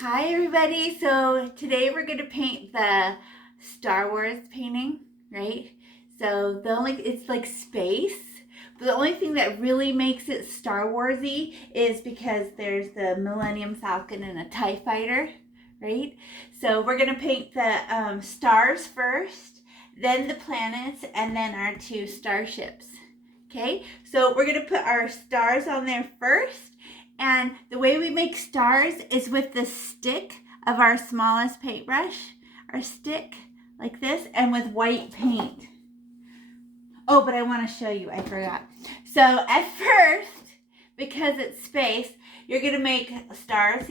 Hi everybody, so today we're going to paint the Star Wars painting, right? So it's like space, but the only thing that really makes it Star Warsy is because there's the Millennium Falcon and a TIE Fighter, right? So we're going to paint the stars first, then the planets, and then our two starships. Okay, so we're going to put our stars on there first. And the way we make stars is with the stick of our smallest paintbrush, our stick like this, and with white paint. Oh, but I want to show you, I forgot. So at first, because it's space, you're going to make stars,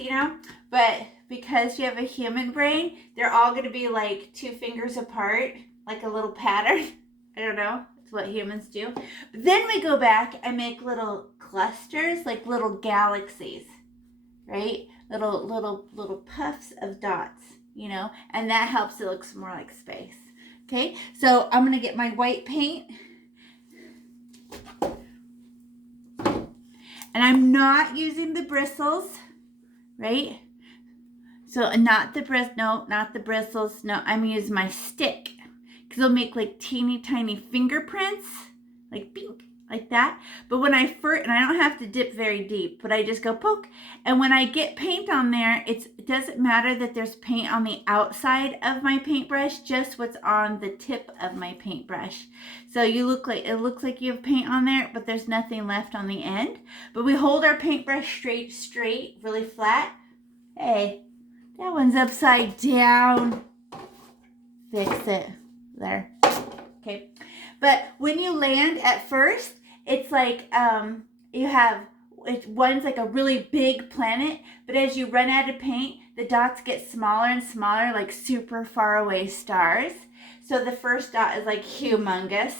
but because you have a human brain, they're all going to be like 2 fingers apart, like a little pattern. I don't know. It's what humans do. But then we go back and make little clusters, like little galaxies, right? Little puffs of dots, and that helps it look more like space. Okay, so I'm gonna get my white paint, and I'm not using the bristles, right? So not the bristles. No, I'm gonna use my stick because it'll make like teeny tiny fingerprints, like bink, like that. But when and I don't have to dip very deep, but I just go poke. And when I get paint on there, it doesn't matter that there's paint on the outside of my paintbrush, just what's on the tip of my paintbrush. So it looks like you have paint on there, but there's nothing left on the end. But we hold our paintbrush straight, really flat. Hey, that one's upside down. Fix it. There. Okay. But when you land at first, it's like one's like a really big planet, but as you run out of paint, the dots get smaller and smaller, like super far away stars. So the first dot is like humongous.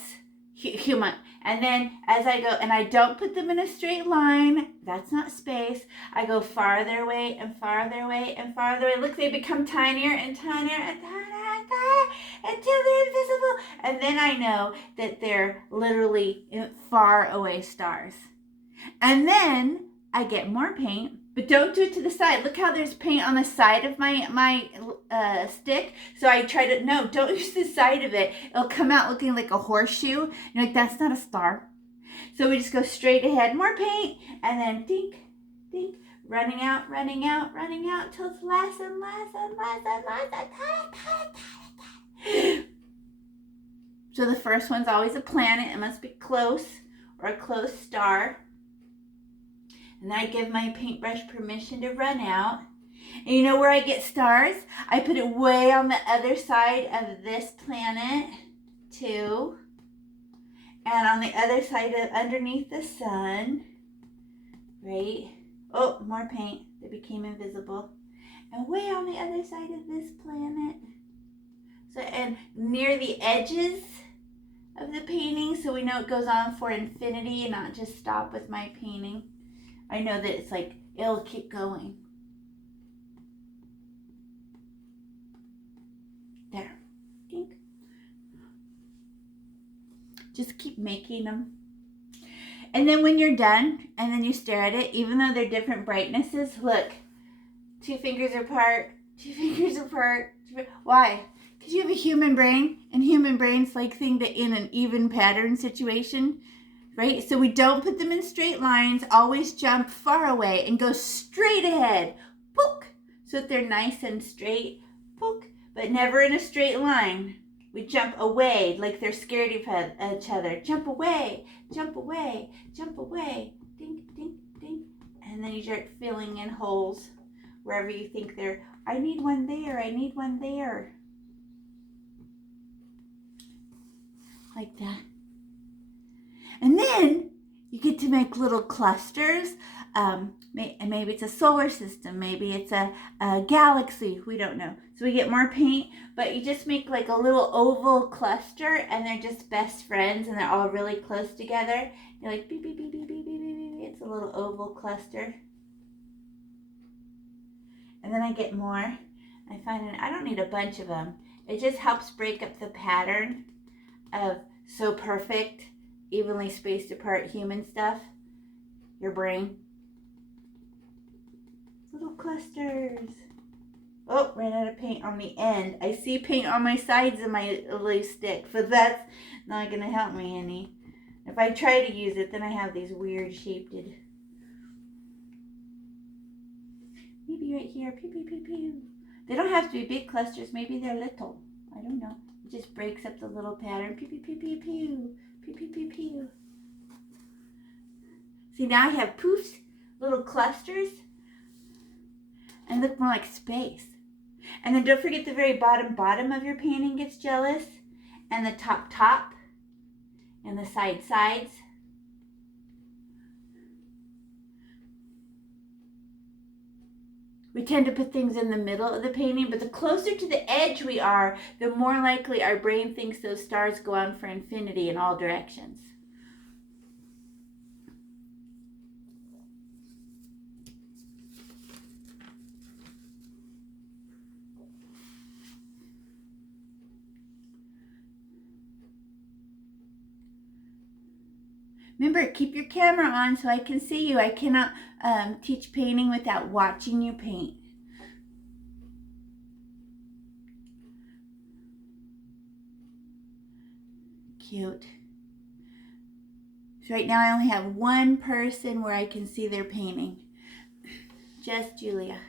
And then as I go, and I don't put them in a straight line, that's not space. I go farther away and farther away and farther away. Look, they become tinier and tinier and tinier and tinier until they're invisible. And then I know that they're literally far away stars. And then I get more paint, but don't do it to the side. Look how there's paint on the side of my stick. So I try to, no, don't use the side of it. It'll come out looking like a horseshoe. You're like, that's not a star. So we just go straight ahead, more paint, and then dink, dink, running out, till it's less and less and less and less. So the first one's always a planet. It must be close or a close star. And then I give my paintbrush permission to run out. And you know where I get stars? I put it way on the other side of this planet, too. And on the other side of underneath the sun, right? Oh, more paint. They became invisible. And way on the other side of this planet. So, and near the edges of the painting, so we know it goes on for infinity and not just stop with my painting. I know that it's like, it'll keep going. There. Dink. Just keep making them. And then when you're done, and then you stare at it, even though they're different brightnesses, look. 2 fingers apart, 2 fingers apart. Why? Because you have a human brain, and human brains like think that in an even pattern situation, right? So we don't put them in straight lines, always jump far away and go straight ahead, poke, so that they're nice and straight, poke, but never in a straight line. We jump away like they're scared of each other. Jump away, jump away, jump away, dink, dink, dink. And then you start filling in holes wherever you think they're, I need one there, I need one there. Like that. And then you get to make little clusters. Maybe it's a solar system. Maybe it's a galaxy. We don't know. So we get more paint, but you just make like a little oval cluster, and they're just best friends, and they're all really close together. You're like, beep, beep, beep, beep, beep, beep, beep, beep. It's a little oval cluster. And then I get more. I find I don't need a bunch of them. It just helps break up the pattern of so perfect, evenly spaced apart human stuff. Your brain. Little clusters. Oh, ran out of paint on the end. I see paint on my sides of my little stick, but that's not going to help me any. If I try to use it, then I have these weird shaped. Maybe right here. Pew, pew, pew, pew. They don't have to be big clusters. Maybe they're little. I don't know. It just breaks up the little pattern. Pew, pew, pew, pew, pew. Pew, pew, pew, pew. See, now I have poofs, little clusters, and look more like space. And then don't forget the very bottom of your painting gets jealous, and the top, and the sides. We tend to put things in the middle of the painting, but the closer to the edge we are, the more likely our brain thinks those stars go on for infinity in all directions. Remember, keep your camera on so I can see you. I cannot teach painting without watching you paint. Cute. So right now I only have one person where I can see their painting. Just Julia.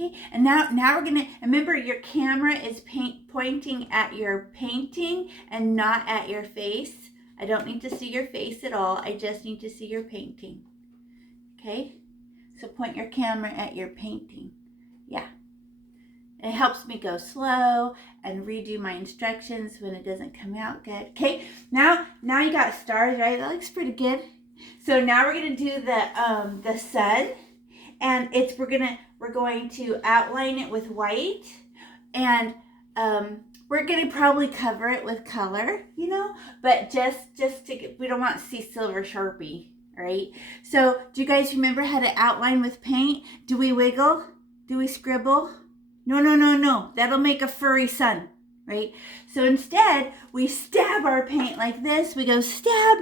Okay, and now we're gonna, remember your camera is pointing at your painting and not at your face. I don't need to see your face at all. I just need to see your painting. Okay, so point your camera at your painting. Yeah, it helps me go slow and redo my instructions when it doesn't come out good. Okay, now you got stars, right? That looks pretty good. So now we're gonna do the sun, and we're going to outline it with white, and we're going to probably cover it with color, but just we don't want to see silver Sharpie, right? So do you guys remember how to outline with paint? Do we wiggle? Do we scribble? No. That'll make a furry sun, right? So instead, we stab our paint like this. We go stab,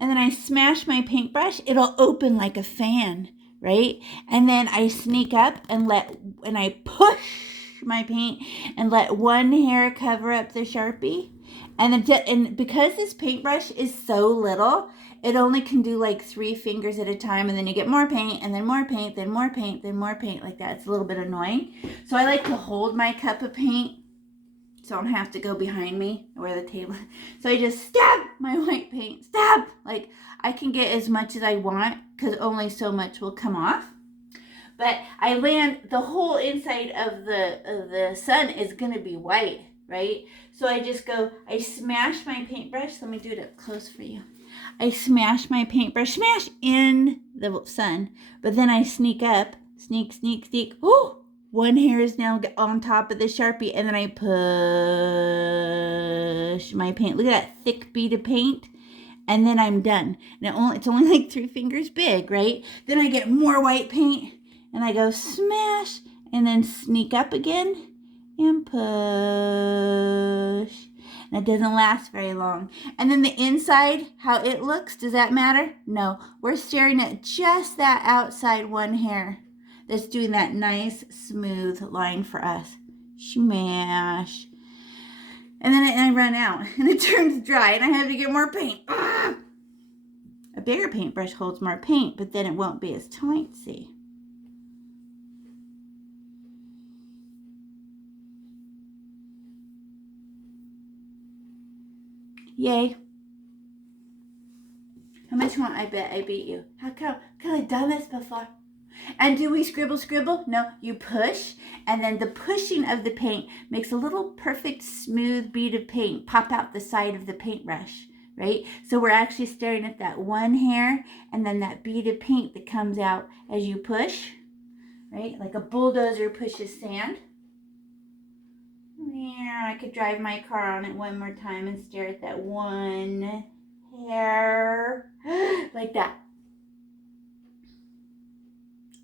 and then I smash my paintbrush. It'll open like a fan. Right? And then I sneak up and I push my paint and let one hair cover up the Sharpie. And because this paintbrush is so little, it only can do like 3 fingers at a time, and then you get more paint, and then more paint, then more paint, then more paint like that. It's a little bit annoying. So I like to hold my cup of paint so I don't have to go behind me where the table. So I just stab my white paint, stab. Like I can get as much as I want because only so much will come off. But I land the whole inside of the sun is gonna be white, right? So I just go, I smash my paintbrush. Let me do it up close for you. I smash my paintbrush, smash in the sun, but then I sneak up, sneak. Oh! One hair is now on top of the Sharpie, and then I push my paint. Look at that thick bead of paint, and then I'm done. Now it's only like 3 fingers big, right? Then I get more white paint, and I go smash, and then sneak up again, and push. And it doesn't last very long. And then the inside, how it looks, does that matter? No, we're staring at just that outside one hair that's doing that nice smooth line for us. Smash. And then I run out and it turns dry and I have to get more paint. Ah! A bigger paintbrush holds more paint, but then it won't be as tight, see? Yay. How much more? I bet I beat you. How come? Because I've done this before. And do we scribble? No, you push, and then the pushing of the paint makes a little perfect smooth bead of paint pop out the side of the paintbrush, right? So we're actually staring at that one hair and then that bead of paint that comes out as you push, right? Like a bulldozer pushes sand. Yeah, I could drive my car on it one more time and stare at that one hair like that.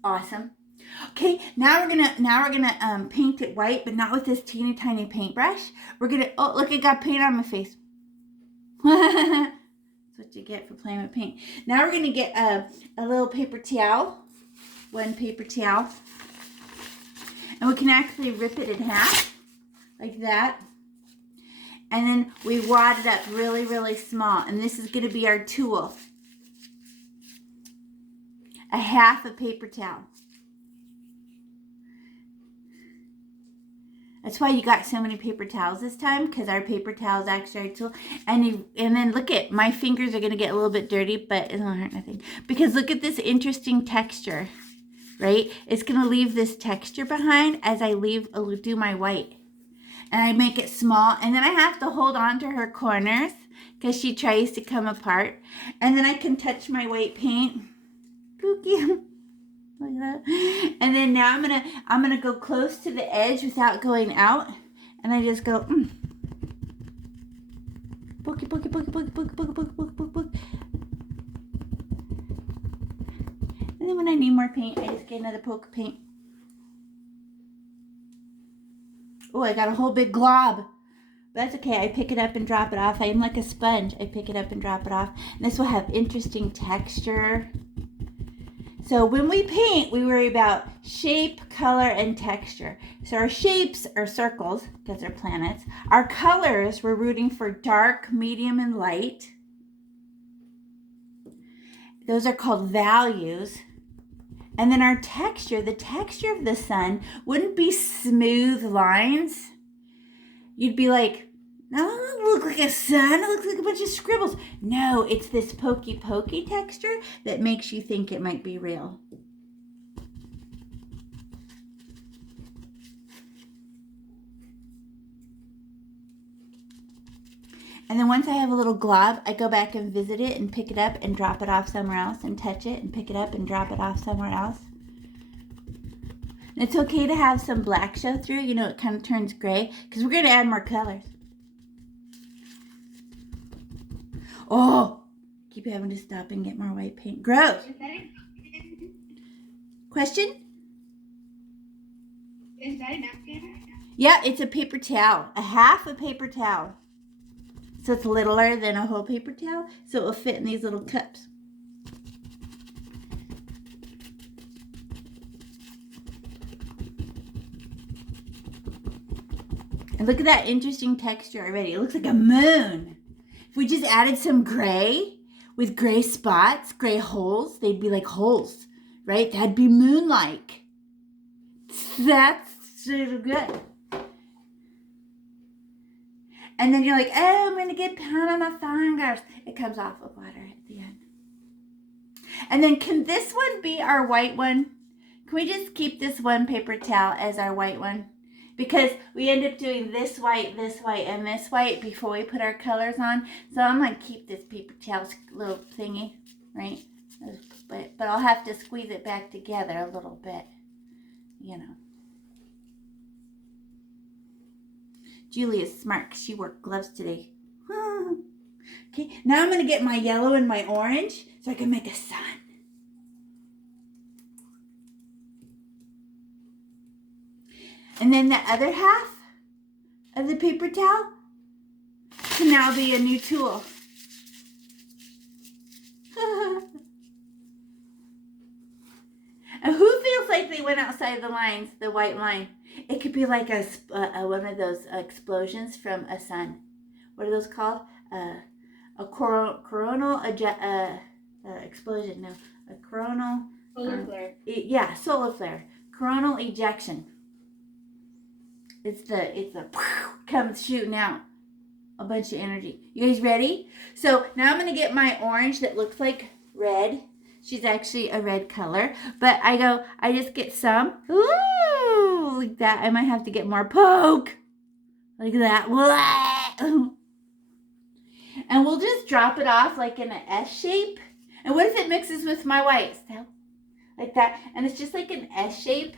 Awesome. Okay, now we're gonna paint it white, but not with this teeny tiny paintbrush. We're gonna, oh look, it got paint on my face. So That's what you get for playing with paint. Now we're going to get a little paper towel. One paper towel. And we can actually rip it in half. Like that. And then we wad it up really, really small. And this is going to be our tool. A half a paper towel. That's why you got so many paper towels this time, because our paper towels actually are tool. And then look at, my fingers are going to get a little bit dirty, but it won't hurt nothing. Because look at this interesting texture, right? It's going to leave this texture behind as I do my white. And I make it small, and then I have to hold on to her corners because she tries to come apart. And then I can touch my white paint. Pookie. Like that. And then now I'm gonna go close to the edge without going out, and I just go pokey, pokey, pokey, pokey, pokey, pokey, pokey, pokey, pokey, pokey. And then when I need more paint, I just get another poke of paint. Oh, I got a whole big glob. But that's okay. I pick it up and drop it off. I am like a sponge. I pick it up and drop it off. And this will have interesting texture. So when we paint, we worry about shape, color, and texture. So our shapes are circles, because they're planets. Our colors, we're rooting for dark, medium, and light. Those are called values. And then our texture, the texture of the sun, wouldn't be smooth lines. You'd be like, no, it doesn't look like a sun. It looks like a bunch of scribbles. No, it's this pokey texture that makes you think it might be real. And then once I have a little glob, I go back and visit it and pick it up and drop it off somewhere else and touch it and pick it up and drop it off somewhere else. And it's okay to have some black show through. You know, it kind of turns gray because we're going to add more colors. Oh, keep having to stop and get more white paint. Gross. Question? Is that a napkin? Yeah, it's a paper towel. A half a paper towel. So it's littler than a whole paper towel. So it will fit in these little cups. And look at that interesting texture already. It looks like a moon. If we just added some gray with gray spots, gray holes, they'd be like holes, right? That'd be moon-like. That's so good. And then you're like, oh, I'm going to get paint on my fingers. It comes off with water at the end. And then can this one be our white one? Can we just keep this one paper towel as our white one? Because we end up doing this white, and this white before we put our colors on. So I'm going to keep this paper towel little thingy, right? But I'll have to squeeze it back together a little bit, you know. Julie is smart because she wore gloves today. Okay, now I'm going to get my yellow and my orange so I can make a sun. And then the other half of the paper towel can now be a new tool. And who feels like they went outside the lines, the white line? It could be like a one of those explosions from a sun. What are those called? A coronal explosion. No, a coronal. Solar flare. Yeah, solar flare. Coronal ejection. It's the comes shooting out a bunch of energy. You guys ready? So now I'm gonna get my orange that looks like red. She's actually a red color, but I just get some. Ooh, like that. I might have to get more poke. Like that. And we'll just drop it off like in an S shape. And what if it mixes with my whites? Like that. And it's just like an S shape.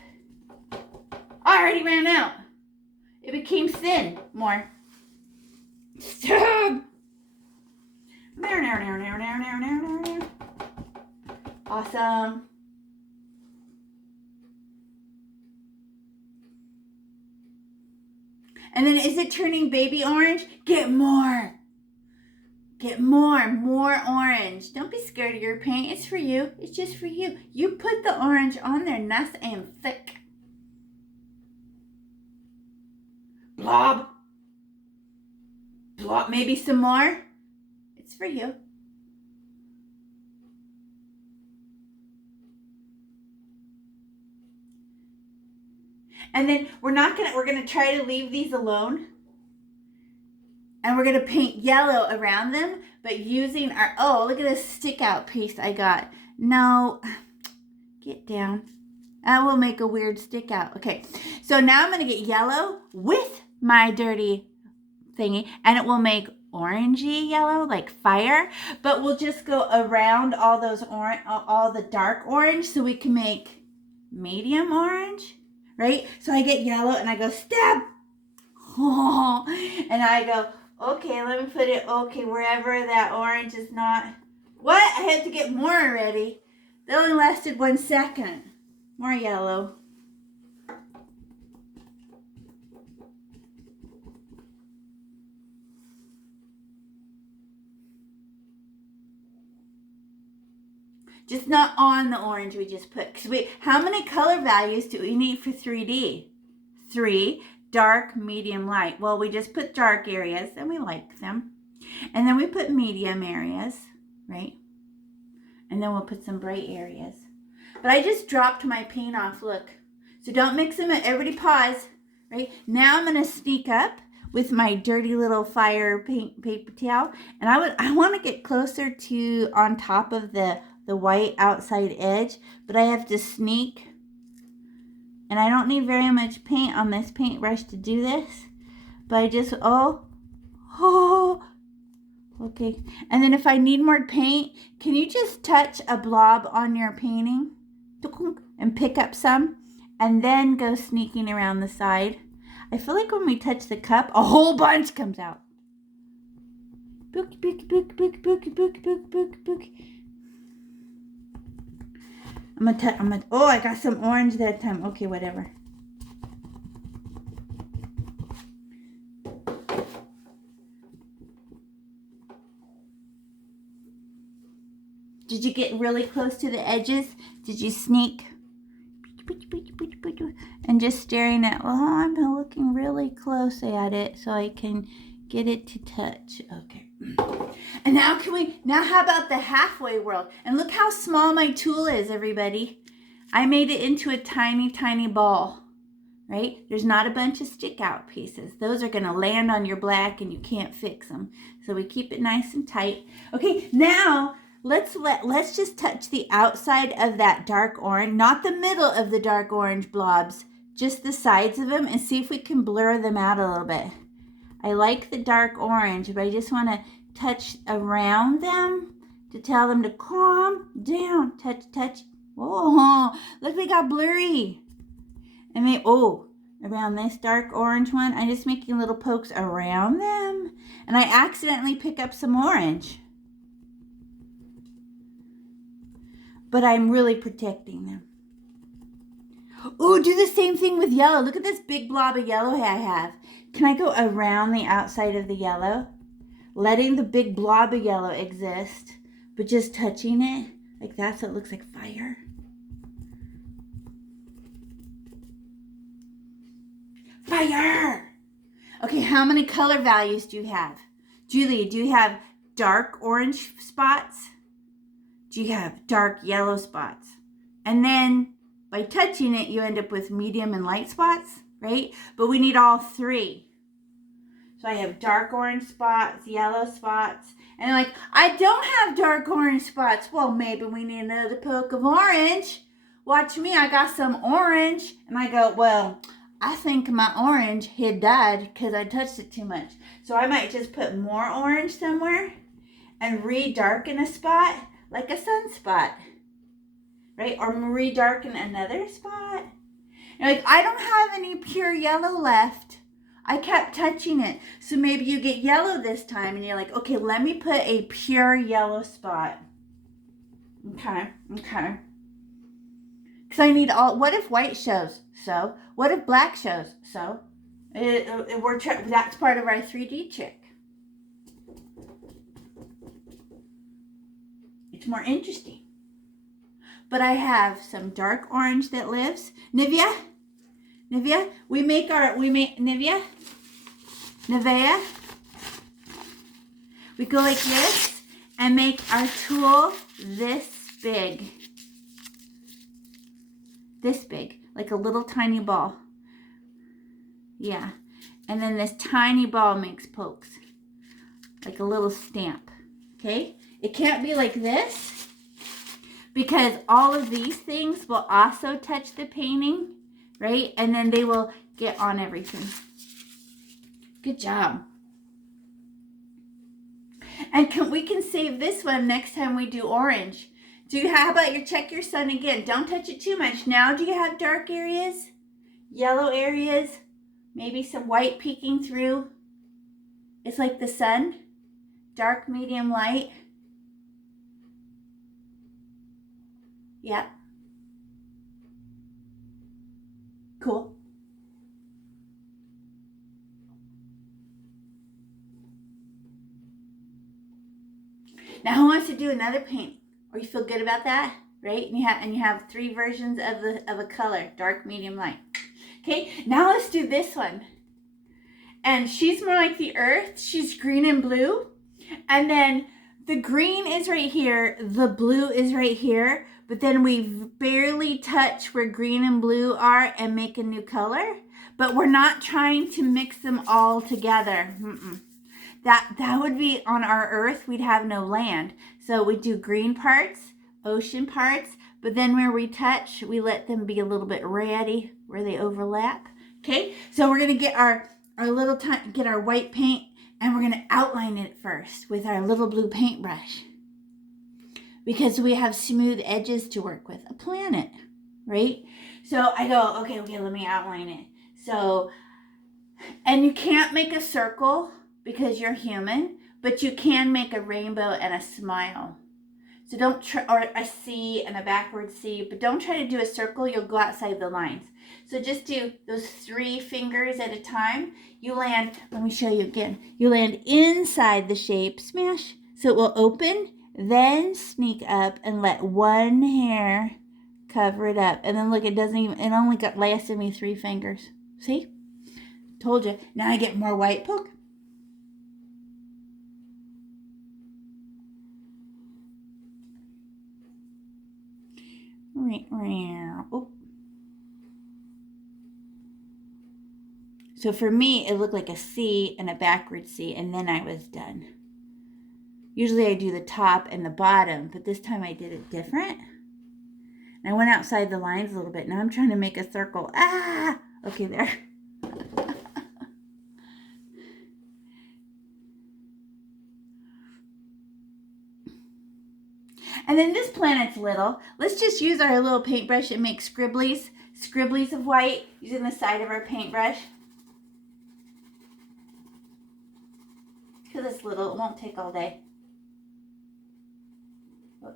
I already ran out. It became thin more. Stop. Awesome. And then is it turning baby orange? Get more. Get more orange. Don't be scared of your paint. It's for you. It's just for you. You put the orange on there nice and thick. Blob. Blob. Maybe some more. It's for you. And then we're gonna try to leave these alone. And we're gonna paint yellow around them, but using our, oh, look at this stick out piece I got. No, get down. I will make a weird stick out. Okay, so now I'm gonna get yellow with my dirty thingy, and it will make orangey yellow, like fire, but we'll just go around all those orange, all the dark orange, so we can make medium orange, right? So I get yellow and I go stab, oh, and I go, okay, let me put it, okay, wherever that orange is not, what? I had to get more already. That only lasted 1 second. More yellow. Just not on the orange we just put. Because how many color values do we need for 3D? 3, dark, medium, light. Well, we just put dark areas and we like them. And then we put medium areas, right? And then we'll put some bright areas. But I just dropped my paint off, look. So don't mix them up. Everybody pause, right? Now I'm going to sneak up with my dirty little fire paint paper towel. And I want to get closer to on top of the white outside edge, but I have to sneak. And I don't need very much paint on this paintbrush to do this. But I just, okay. And then if I need more paint, can you just touch a blob on your painting and pick up some and then go sneaking around the side? I feel like when we touch the cup, a whole bunch comes out. Book, book, book, book, book, book, book, book, book. Oh, I got some orange that time. Okay, whatever. Did you get really close to the edges? Did you sneak? And just staring at, well, I'm looking really close at it so I can get it to touch. Okay. And now how about the halfway world? And look how small my tool is, everybody. I made it into a tiny, tiny ball, right? There's not a bunch of stick out pieces. Those are gonna land on your black and you can't fix them. So we keep it nice and tight. Okay, now let's just touch the outside of that dark orange, not the middle of the dark orange blobs, just the sides of them, and see if we can blur them out a little bit. I like the dark orange, but I just want to touch around them to tell them to calm down. Touch, touch. Oh, look, they got blurry. And around this dark orange one, I'm just making little pokes around them. And I accidentally pick up some orange. But I'm really protecting them. Oh, do the same thing with yellow. Look at this big blob of yellow I have. Can I go around the outside of the yellow? Letting the big blob of yellow exist, but just touching it like that so it looks like fire. Fire! Okay, how many color values do you have? Julie, do you have dark orange spots? Do you have dark yellow spots? And then by touching it, you end up with medium and light spots, right? But we need all 3. So I have dark orange spots, yellow spots, and like, I don't have dark orange spots. Well, maybe we need another poke of orange. Watch me, I got some orange. And I go, well, I think my orange had died because I touched it too much. So I might just put more orange somewhere and re-darken a spot, like a sunspot, right? Or re-darken another spot. And like, I don't have any pure yellow left. I kept touching it. So maybe you get yellow this time and you're like, okay, let me put a pure yellow spot. Okay. Because I need all, what if white shows? So, what if black shows? So, that's part of our 3D trick. It's more interesting. But I have some dark orange that lives. Nivea, Nivea, Nivea, we go like this and make our tool this big. This big, like a little tiny ball. Yeah. And then this tiny ball makes pokes. Like a little stamp. Okay? It can't be like this because all of these things will also touch the painting, right? And then they will get on everything. Good job. And we can save this one next time we do orange. How about you check your sun again? Don't touch it too much. Now do you have dark areas? Yellow areas? Maybe some white peeking through? It's like the sun. Dark, medium, light. Yep. Cool. Now who wants to do another paint? Or you feel good about that? Right? And you have 3 versions of a color. Dark, medium, light. Okay, now let's do this one. And she's more like the earth. She's green and blue. And then the green is right here. The blue is right here. But then we barely touch where green and blue are and make a new color. But we're not trying to mix them all together. That would be on our earth. We'd have no land. So we do green parts, ocean parts. But then where we touch, we let them be a little bit reddy where they overlap. Okay, so we're going to get our get our white paint and we're going to outline it first with our little blue paintbrush. Because we have smooth edges to work with. A planet, right? So I go, okay, let me outline it. So, and you can't make a circle because you're human, but you can make a rainbow and a smile. So don't try, or a C and a backward C, but don't try to do a circle. You'll go outside the lines. So just do those 3 fingers at a time. You land, let me show you again. You land inside the shape, smash, so it will open, then sneak up and let one hair cover it up. And then look, it only lasted me 3 fingers. See? Told you. Now I get more white. Poke. Oh. So for me, it looked like a C and a backward C, and then I was done. Usually I do the top and the bottom, but this time I did it different. And I went outside the lines a little bit. Now I'm trying to make a circle. Ah! Okay, there. And then this planet's little. Let's just use our little paintbrush and make scribblies of white using the side of our paintbrush. Because it's little, it won't take all day.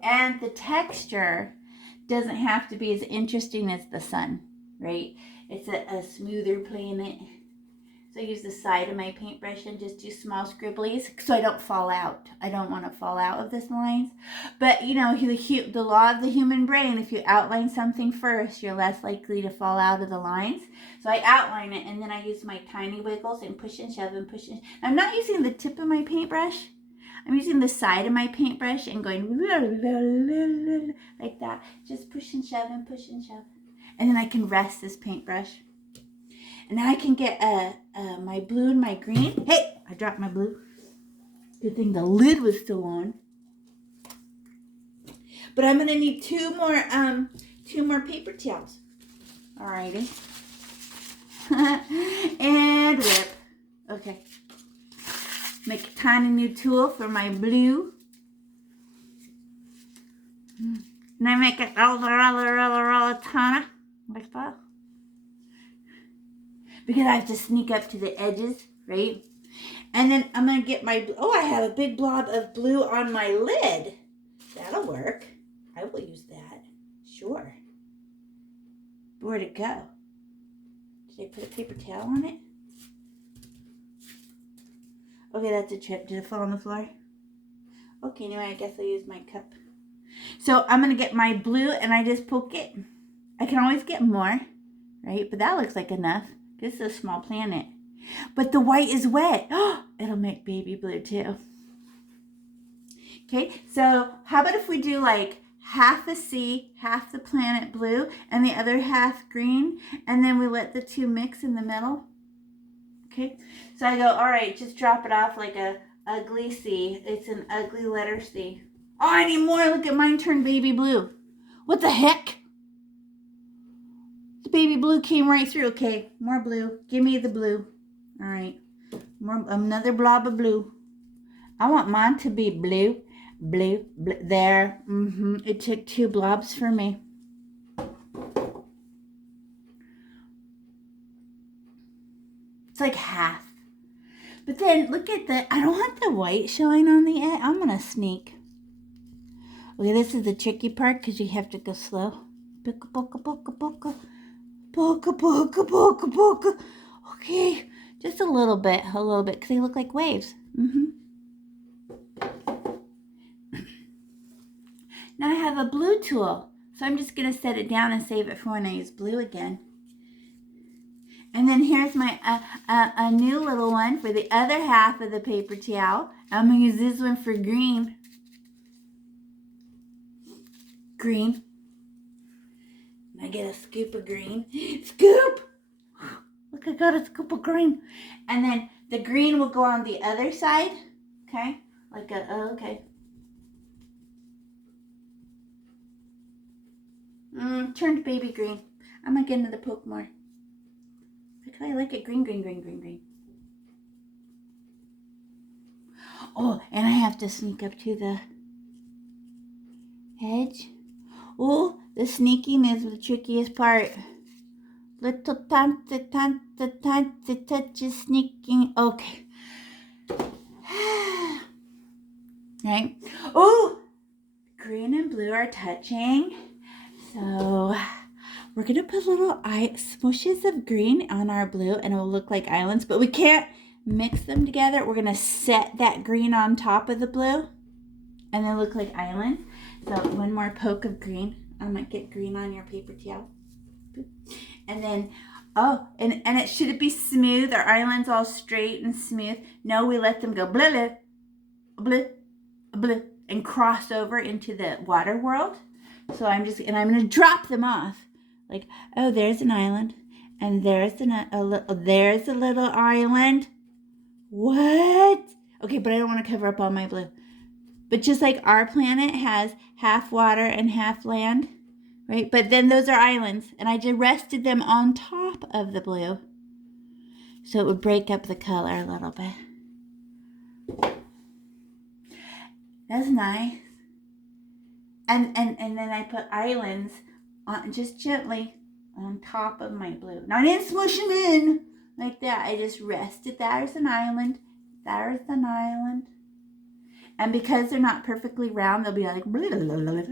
And the texture doesn't have to be as interesting as the sun, right? It's a smoother planet. So I use the side of my paintbrush and just do small scribblies so I don't fall out. I don't want to fall out of this lines. But you know, the law of the human brain, if you outline something first, you're less likely to fall out of the lines. So I outline it and then I use my tiny wiggles and push and shove and push and shove. I'm not using the tip of my paintbrush. I'm using the side of my paintbrush and going like that. Just push and shove and push and shove. And then I can rest this paintbrush. And now I can get my blue and my green. Hey, I dropped my blue. Good thing the lid was still on. But I'm gonna need two more paper towels. Alrighty. And whip. Okay. Make a tiny new tool for my blue. And I make it tiny like that. Because I have to sneak up to the edges, right? And then I'm going to get my, I have a big blob of blue on my lid. That'll work. I will use that. Sure. Where'd it go? Did I put a paper towel on it? Okay, that's a trip. Did it fall on the floor? Okay, anyway, I guess I'll use my cup. So I'm going to get my blue and I just poke it. I can always get more, right? But that looks like enough. This is a small planet. But the white is wet. Oh, it'll make baby blue too. Okay, so how about if we do like half the sea, half the planet blue, and the other half green, and then we let the two mix in the middle? Okay, so I go, all right, just drop it off like a ugly C. It's an ugly letter C. Oh, I need more. Look at mine turned baby blue. What the heck? The baby blue came right through. Okay, more blue. Give me the blue. All right, another blob of blue. I want mine to be blue. Blue, blue there. It took 2 blobs for me. It's like half. But then look at I don't want the white showing on the edge. I'm gonna sneak. Okay, this is the tricky part because you have to go slow. Poka, poka, poka, poka. Poka, poka, poka, poka. Okay, just a little bit, because they look like waves. Now I have a blue tool, so I'm just going to set it down and save it for when I use blue again. And then here's my a new little one for the other half of the paper towel. I'm going to use this one for green. Green. I get a scoop of green. Scoop! Look, I got a scoop of green. And then the green will go on the other side. Okay? Okay. Turned baby green. I'm going to get into the poke more. Because I like it green, green, green, green, green. Oh, and I have to sneak up to the edge. Oh, the sneaking is the trickiest part. Little tante touch is sneaking. Okay. Right? Oh, green and blue are touching. So we're going to put little smooshes of green on our blue and it will look like islands, but we can't mix them together. We're going to set that green on top of the blue and they'll look like islands. So one more poke of green. I might get green on your paper towel. And then, and it should it be smooth? Our islands all straight and smooth? No, we let them go blah, blah, blah, blah, and cross over into the water world. So I'm going to drop them off. Like, oh, there's an island. And there's there's a little island. What? Okay, but I don't want to cover up all my blue. But just like our planet has half water and half land, right? But then those are islands. And I just rested them on top of the blue. So it would break up the color a little bit. That's nice. And then I put islands on just gently on top of my blue. Now I didn't smoosh them in like that. I just rested. There's an island. There's an island. And because they're not perfectly round, they'll be like blah, blah, blah, blah,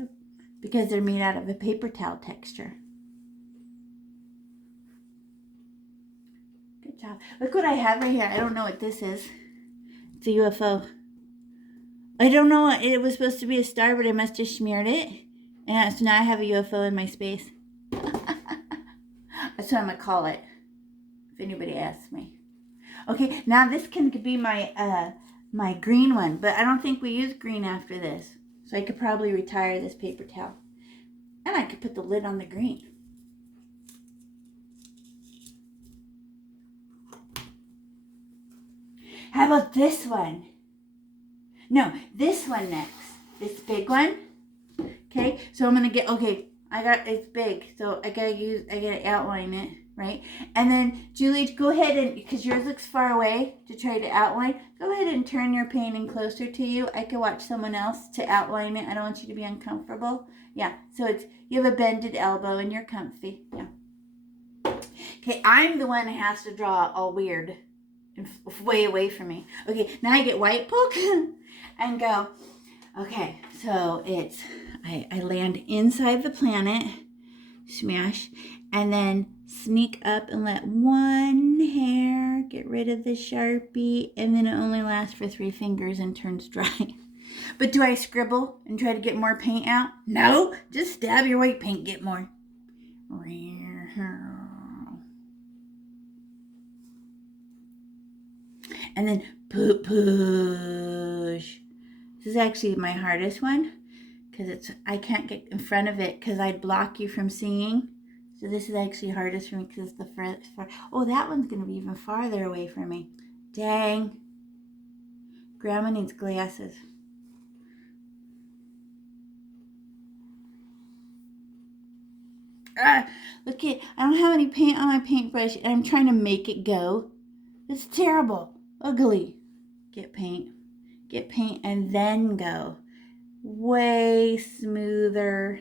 because they're made out of a paper towel texture. Good job. Look what I have right here. I don't know what this is. It's a UFO. I don't know. It was supposed to be a star, but I must have smeared it. And so now I have a UFO in my space. That's what I'm going to call it, if anybody asks me. Okay, now this can be my my green one, but I don't think we use green after this. So I could probably retire this paper towel. And I could put the lid on the green. How about this one? No, this one next. This big one. Okay, so I'm going to get, it's big. So I got to outline it, right? And then, Julie, go ahead and, because yours looks far away to try to outline, go ahead and turn your painting closer to you. I can watch someone else to outline it. I don't want you to be uncomfortable. Yeah, so you have a bended elbow and you're comfy. Yeah. Okay, I'm the one who has to draw all weird and way away from me. Okay, now I get white poke and go, okay, so I land inside the planet, smash, and then sneak up and let one hair get rid of the Sharpie, and then it only lasts for 3 fingers and turns dry. But do I scribble and try to get more paint out? No, just stab your white paint, get more. And then push. This is actually my hardest one because I can't get in front of it because I'd block you from seeing. So this is actually hardest for me because it's the furthest. Oh, that one's going to be even farther away from me. Dang. Grandma needs glasses. Look at, I don't have any paint on my paintbrush and I'm trying to make it go. It's terrible. Ugly. Get paint, and then go. Way smoother.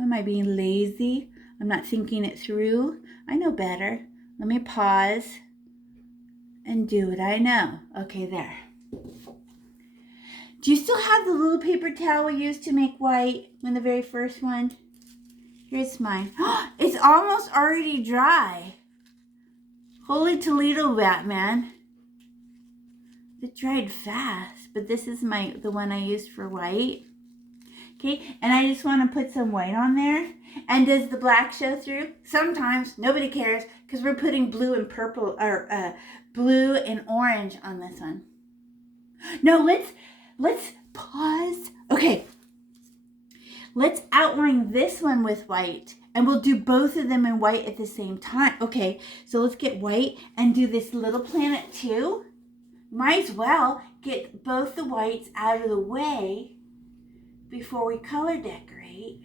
Am I being lazy? I'm not thinking it through. I know better. Let me pause and do what I know. Okay, there. Do you still have the little paper towel we used to make white in the very first one? Here's mine. It's almost already dry. Holy Toledo, Batman. It dried fast, but this is the one I used for white. Okay, and I just want to put some white on there. And does the black show through? Sometimes. Nobody cares because we're putting blue and purple, or blue and orange on this one. No, let's pause. Okay, let's outline this one with white. And we'll do both of them in white at the same time. Okay, so let's get white and do this little planet too. Might as well get both the whites out of the way before we color decorate.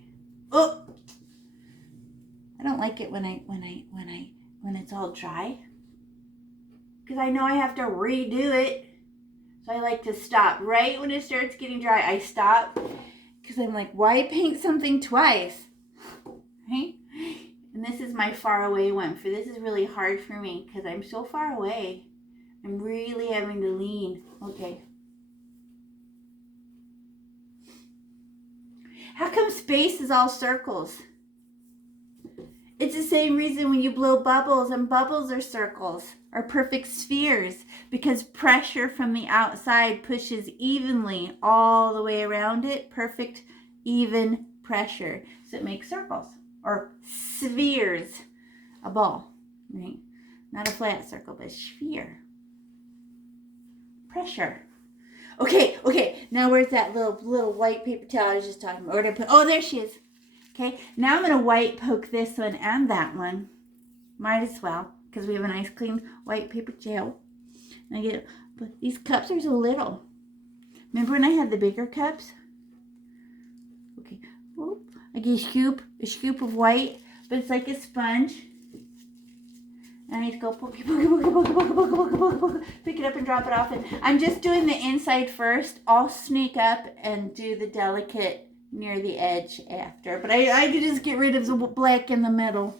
Oh, I don't like it when it's all dry because I know I have to redo it. So I like to stop right when it starts getting dry. I stop because I'm like, why paint something twice? Right? And this is my far away one. For this is really hard for me because I'm so far away. I'm really having to lean. Okay. How come space is all circles? It's the same reason when you blow bubbles, and bubbles are circles, are perfect spheres, because pressure from the outside pushes evenly all the way around it. Perfect, even pressure. So it makes circles, or spheres. A ball, right? Not a flat circle, but a sphere. Pressure. Okay. Now where's that little white paper towel I was just talking about? Where did I put? Oh, there she is. Okay. Now I'm gonna white poke this one and that one. Might as well, because we have a nice clean white paper towel. And but these cups are so little. Remember when I had the bigger cups? Okay. Oop. I get a scoop of white, but it's like a sponge. And I need to go poke, pick it up and drop it off. And I'm just doing the inside first. I'll sneak up and do the delicate near the edge after. But I could just get rid of the black in the middle.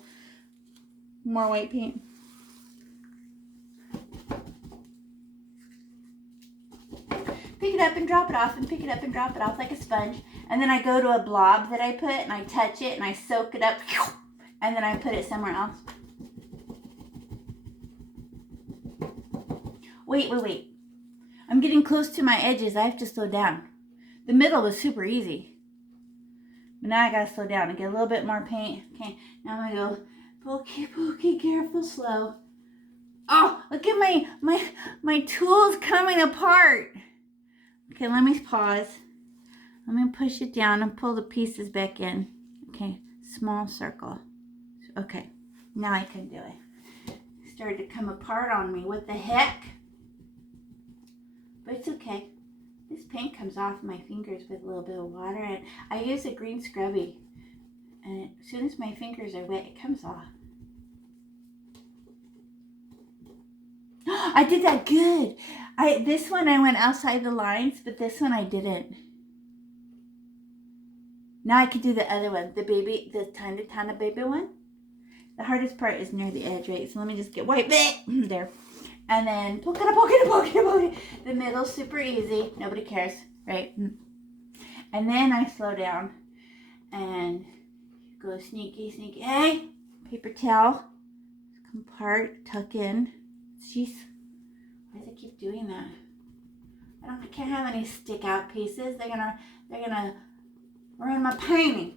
More white paint. Pick it up and drop it off, and pick it up and drop it off like a sponge. And then I go to a blob that I put, and I touch it, and I soak it up. And then I put it somewhere else. Wait. I'm getting close to my edges. I have to slow down. The middle was super easy. But now I gotta slow down and get a little bit more paint. Okay, now I'm gonna go pokey, careful, slow. Oh, look at my tools coming apart. Okay, let me pause. Let me push it down and pull the pieces back in. Okay, small circle. Okay, now I can do it. It started to come apart on me. What the heck? But it's okay. This paint comes off my fingers with a little bit of water, and I use a green scrubby. And as soon as my fingers are wet, it comes off. I did that good. This one I went outside the lines, but this one I didn't. Now I can do the other one, the tiny baby one. The hardest part is near the edge, right? So let me just get white there. And then poke it. The middle's super easy. Nobody cares, right? And then I slow down and go sneaky. Hey, paper towel. Come apart, tuck in. Jeez, why does it keep doing that? I can't have any stick out pieces. They're gonna ruin my painting.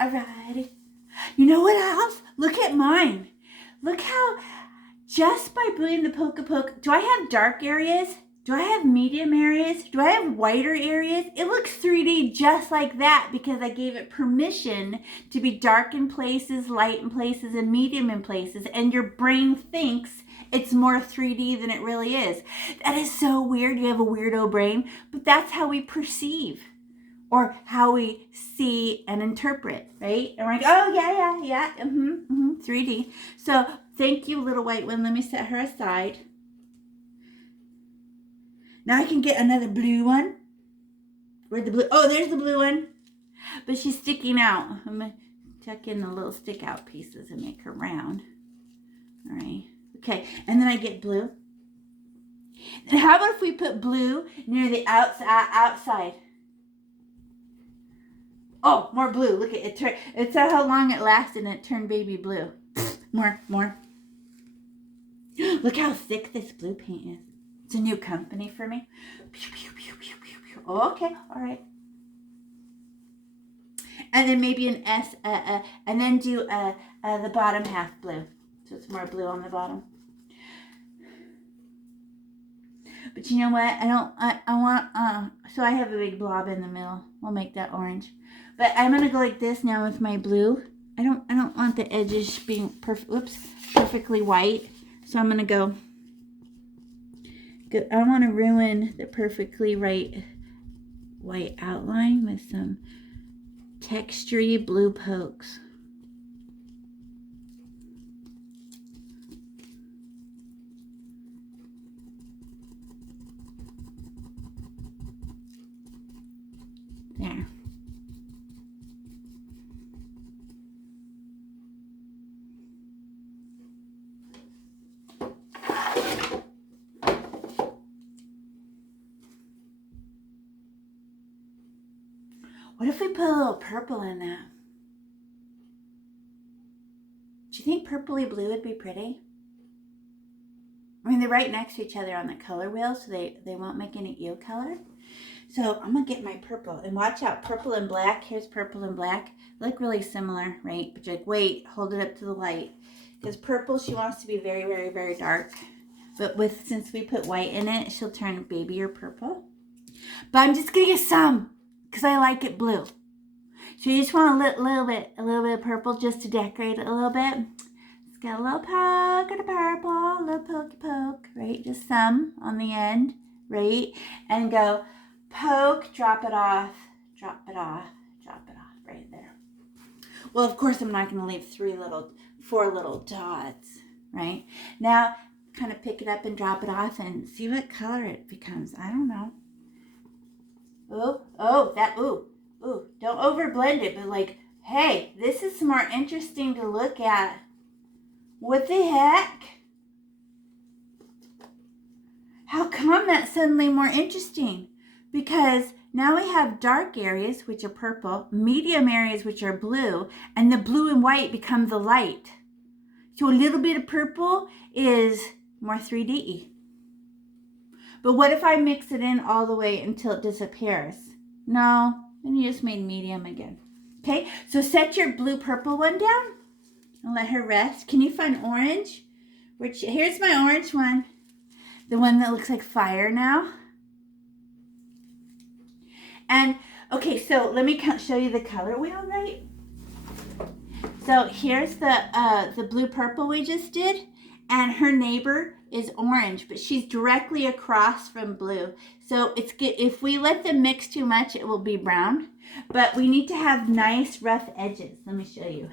Alrighty. You know what else? Look at mine. Look how, just by doing the poke, do I have dark areas? Do I have medium areas? Do I have whiter areas? It looks 3D just like that because I gave it permission to be dark in places, light in places, and medium in places. And your brain thinks it's more 3D than it really is. That is so weird. You have a weirdo brain, but that's how we perceive or how we see and interpret, right? And we're like, oh, yeah, 3D. So thank you, little white one. Let me set her aside. Now I can get another blue one. Where'd the blue? Oh, there's the blue one. But she's sticking out. I'm going to tuck in the little stick out pieces and make her round. All right. Okay. And then I get blue. And how about if we put blue near the outside? Oh, more blue. Look at it. It's how long it lasted and it turned baby blue. More. Look how thick this blue paint is. It's a new company for me. Oh, okay, all right. And then maybe an S, and then do the bottom half blue. So it's more blue on the bottom. But you know what? I want, so I have a big blob in the middle. We'll make that orange. But I'm going to go like this now with my blue. I don't want the edges being perfectly white. So I'm going to go. I don't want to ruin the perfectly right white outline with some textury blue pokes. There. What if we put a little purple in that? Do you think purpley blue would be pretty? I mean, they're right next to each other on the color wheel, so they won't make any ew color. So I'm going to get my purple. And watch out, purple and black. Here's purple and black. They look really similar, right? But you're like, wait, hold it up to the light. Because purple, she wants to be very, very, very dark. But since we put white in it, she'll turn baby or purple. But I'm just going to get some because I like it blue. So you just want a little bit of purple just to decorate it a little bit. Let's get a little poke of the purple, a little pokey poke, right? Just some on the end, right? And go poke, drop it off, right there. Well, of course, I'm not going to leave 4 little dots, right? Now, kind of pick it up and drop it off and see what color it becomes. I don't know. Ooh, don't overblend it, but like, hey, this is more interesting to look at. What the heck? How come that's suddenly more interesting? Because now we have dark areas, which are purple, medium areas, which are blue, and the blue and white become the light. So a little bit of purple is more 3D. But what if I mix it in all the way until it disappears? No, then you just made medium again. Okay, so set your blue purple one down and let her rest. Can you find orange? Here's my orange one. The one that looks like fire now. And, okay, so let me show you the color wheel, right? So here's the blue purple we just did. And her neighbor is orange, but she's directly across from blue. So it's good. If we let them mix too much, it will be brown. But we need to have nice rough edges. Let me show you.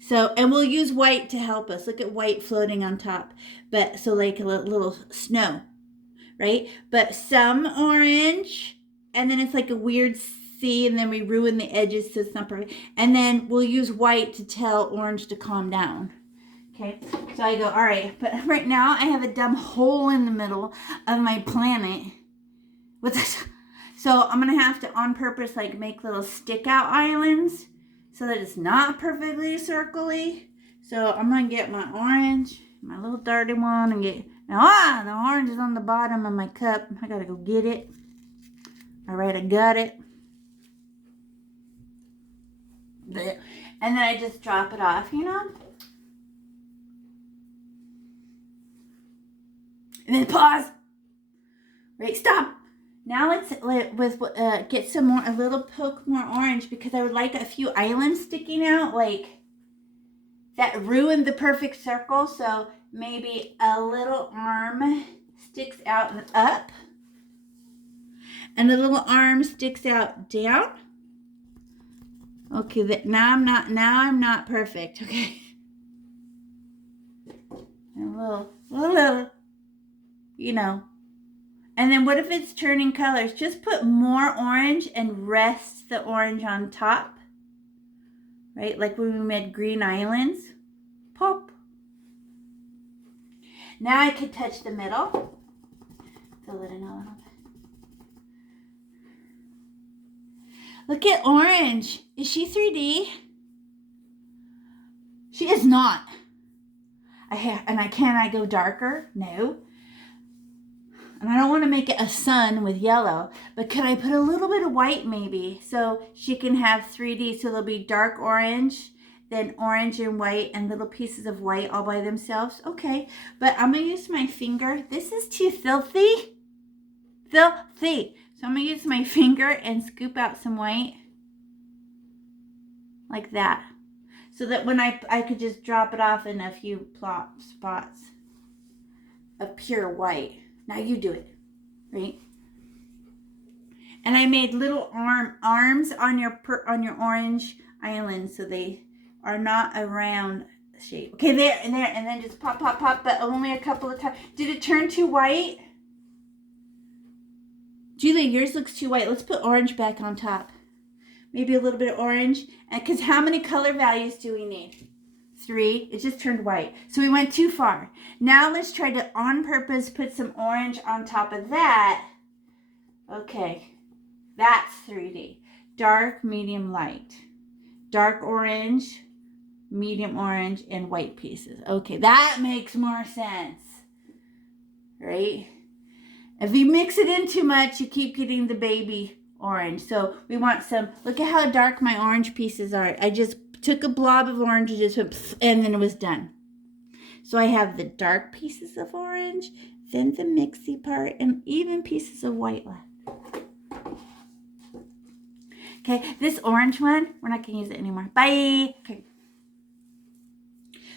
So, and we'll use white to help us. Look at white floating on top. But so like a little snow, right? But some orange, and then it's like a weird C, and then we ruin the edges so it's not perfect. And then we'll use white to tell orange to calm down. Okay, so I go, all right, but right now I have a dumb hole in the middle of my planet. What's this? So I'm going to have to, on purpose, like make little stick out islands so that it's not perfectly circly. So I'm going to get my orange my little dirty one and get, the orange is on the bottom of my cup. I gotta go get it. All right, I got it. And then I just drop it off, And then pause. Right, stop. Now let's get some more, a little poke more orange because I would like a few islands sticking out, like that ruined the perfect circle. So maybe a little arm sticks out and up, and the little arm sticks out down. Okay, now I'm not perfect. Okay, and a little, And then what if it's turning colors? Just put more orange and rest the orange on top. Right? Like when we made green islands. Pop. Now I could touch the middle. Fill it in a little bit. Look at orange. Is she 3D? She is not. Can I go darker? No. And I don't want to make it a sun with yellow, but could I put a little bit of white maybe so she can have 3D, so there'll be dark orange, then orange and white and little pieces of white all by themselves? Okay, but I'm going to use my finger. This is too filthy. Filthy. So I'm going to use my finger and scoop out some white like that, so that when I could just drop it off in a few plop spots of pure white. Now you do it, right? And I made little arms on your orange island, so they are not a round shape. Okay, there, and then just pop, but only a couple of times. Did it turn too white? Julie, yours looks too white. Let's put orange back on top. Maybe a little bit of orange. And because how many color values do we need? 3. It just turned white. So we went too far. Now let's try to, on purpose, put some orange on top of that. Okay. That's 3D. Dark, medium, light. Dark orange, medium orange, and white pieces. Okay, that makes more sense. Right? If you mix it in too much, you keep getting the baby orange. So we want some, look at how dark my orange pieces are. I just took a blob of orange and just went, and then it was done. So I have the dark pieces of orange, then the mixy part, and even pieces of white left. Okay, this orange one, we're not gonna use it anymore. Bye. Okay.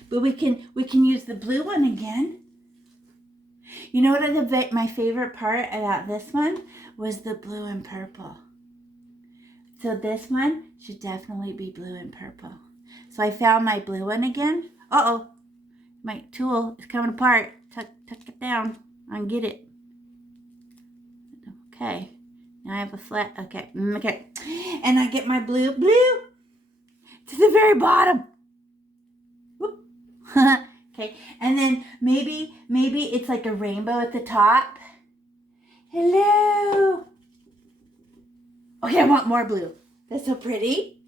But we can use the blue one again. You know what my favorite part about this one was the blue and purple. So this one should definitely be blue and purple. So I found my blue one again. Uh-oh. My tool is coming apart. Tuck it down. Get it. Okay. Now I have a flat. Okay. Okay. And I get my blue to the very bottom. Whoop. Okay. And then maybe it's like a rainbow at the top. Hello. Okay, I want more blue. That's so pretty.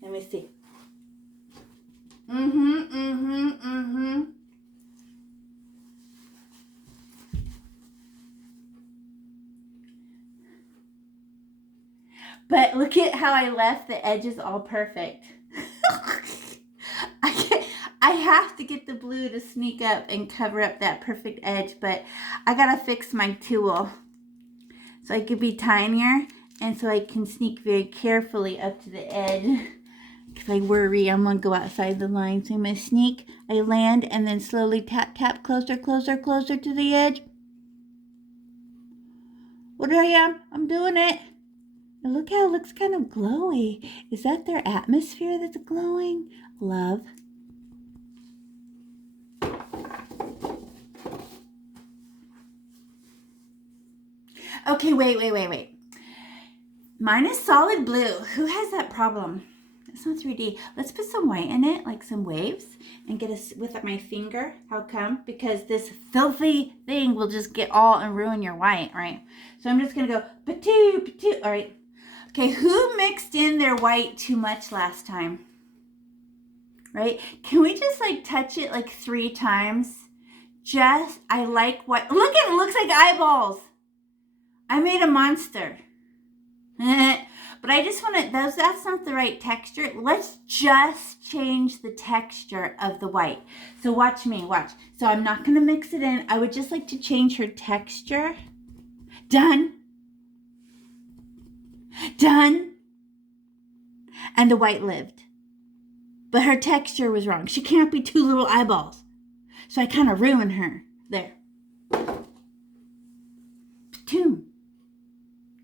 Let me see. But look at how I left the edges all perfect. I have to get the blue to sneak up and cover up that perfect edge, but I gotta fix my tool so I could be tinier and so I can sneak very carefully up to the edge. If I worry, I'm gonna go outside the line. So I'm gonna sneak, I land, and then slowly tap, closer to the edge. What I am? I'm doing it. And look how it looks kind of glowy. Is that their atmosphere that's glowing? Love. Okay, wait. Mine is solid blue. Who has that problem? It's not 3D. Let's put some white in it, like some waves, and get us with my finger. How come? Because this filthy thing will just get all and ruin your white, right? So I'm just gonna go patoo. All right. Okay, who mixed in their white too much last time? right? Can we just like touch it like 3 times? I like what, look at it, looks like eyeballs. I made a monster. But I just want to, that's not the right texture. Let's just change the texture of the white. So watch me, watch. So I'm not going to mix it in. I would just like to change her texture. Done. Done. And the white lived. But her texture was wrong. She can't be 2 little eyeballs. So I kind of ruined her. There. Patoom.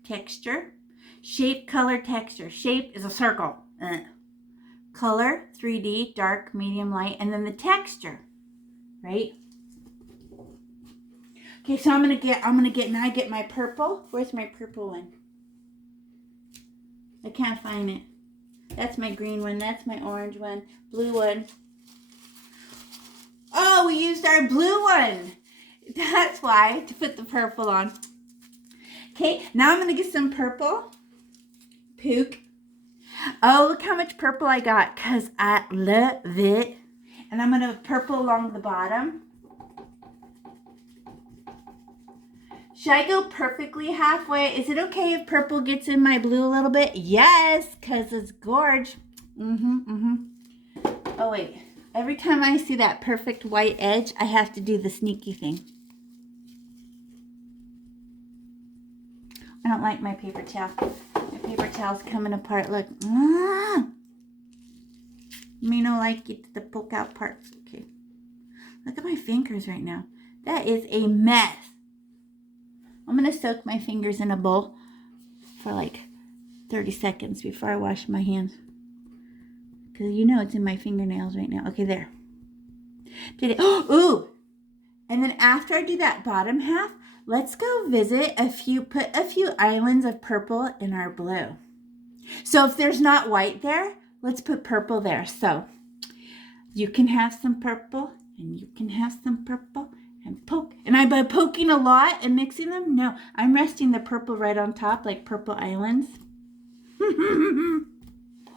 Texture. Shape, color, texture. Shape is a circle. Color, 3D, dark, medium, light, and then the texture, right? Okay, so I'm gonna get my purple. Where's my purple one? I can't find it. That's my green one. That's my orange one. Blue one. Oh, we used our blue one. That's why, to put the purple on. Okay, now I'm gonna get some purple. Pook. Oh, look how much purple I got, because I love it. And I'm going to purple along the bottom. Should I go perfectly halfway? Is it okay if purple gets in my blue a little bit? Yes, because it's gorge. Oh, wait. Every time I see that perfect white edge, I have to do the sneaky thing. I don't like my paper towel. My paper towel's coming apart. Look. Me no like it, the poke out parts. Okay. Look at my fingers right now. That is a mess. I'm going to soak my fingers in a bowl for like 30 seconds before I wash my hands. Because you know it's in my fingernails right now. Okay, there. Did it? Ooh! And then after I do that bottom half, let's go visit put a few islands of purple in our blue. So if there's not white there, let's put purple there. So you can have some purple and you can have some purple and poke. And by poking a lot and mixing them, no, I'm resting the purple right on top like purple islands.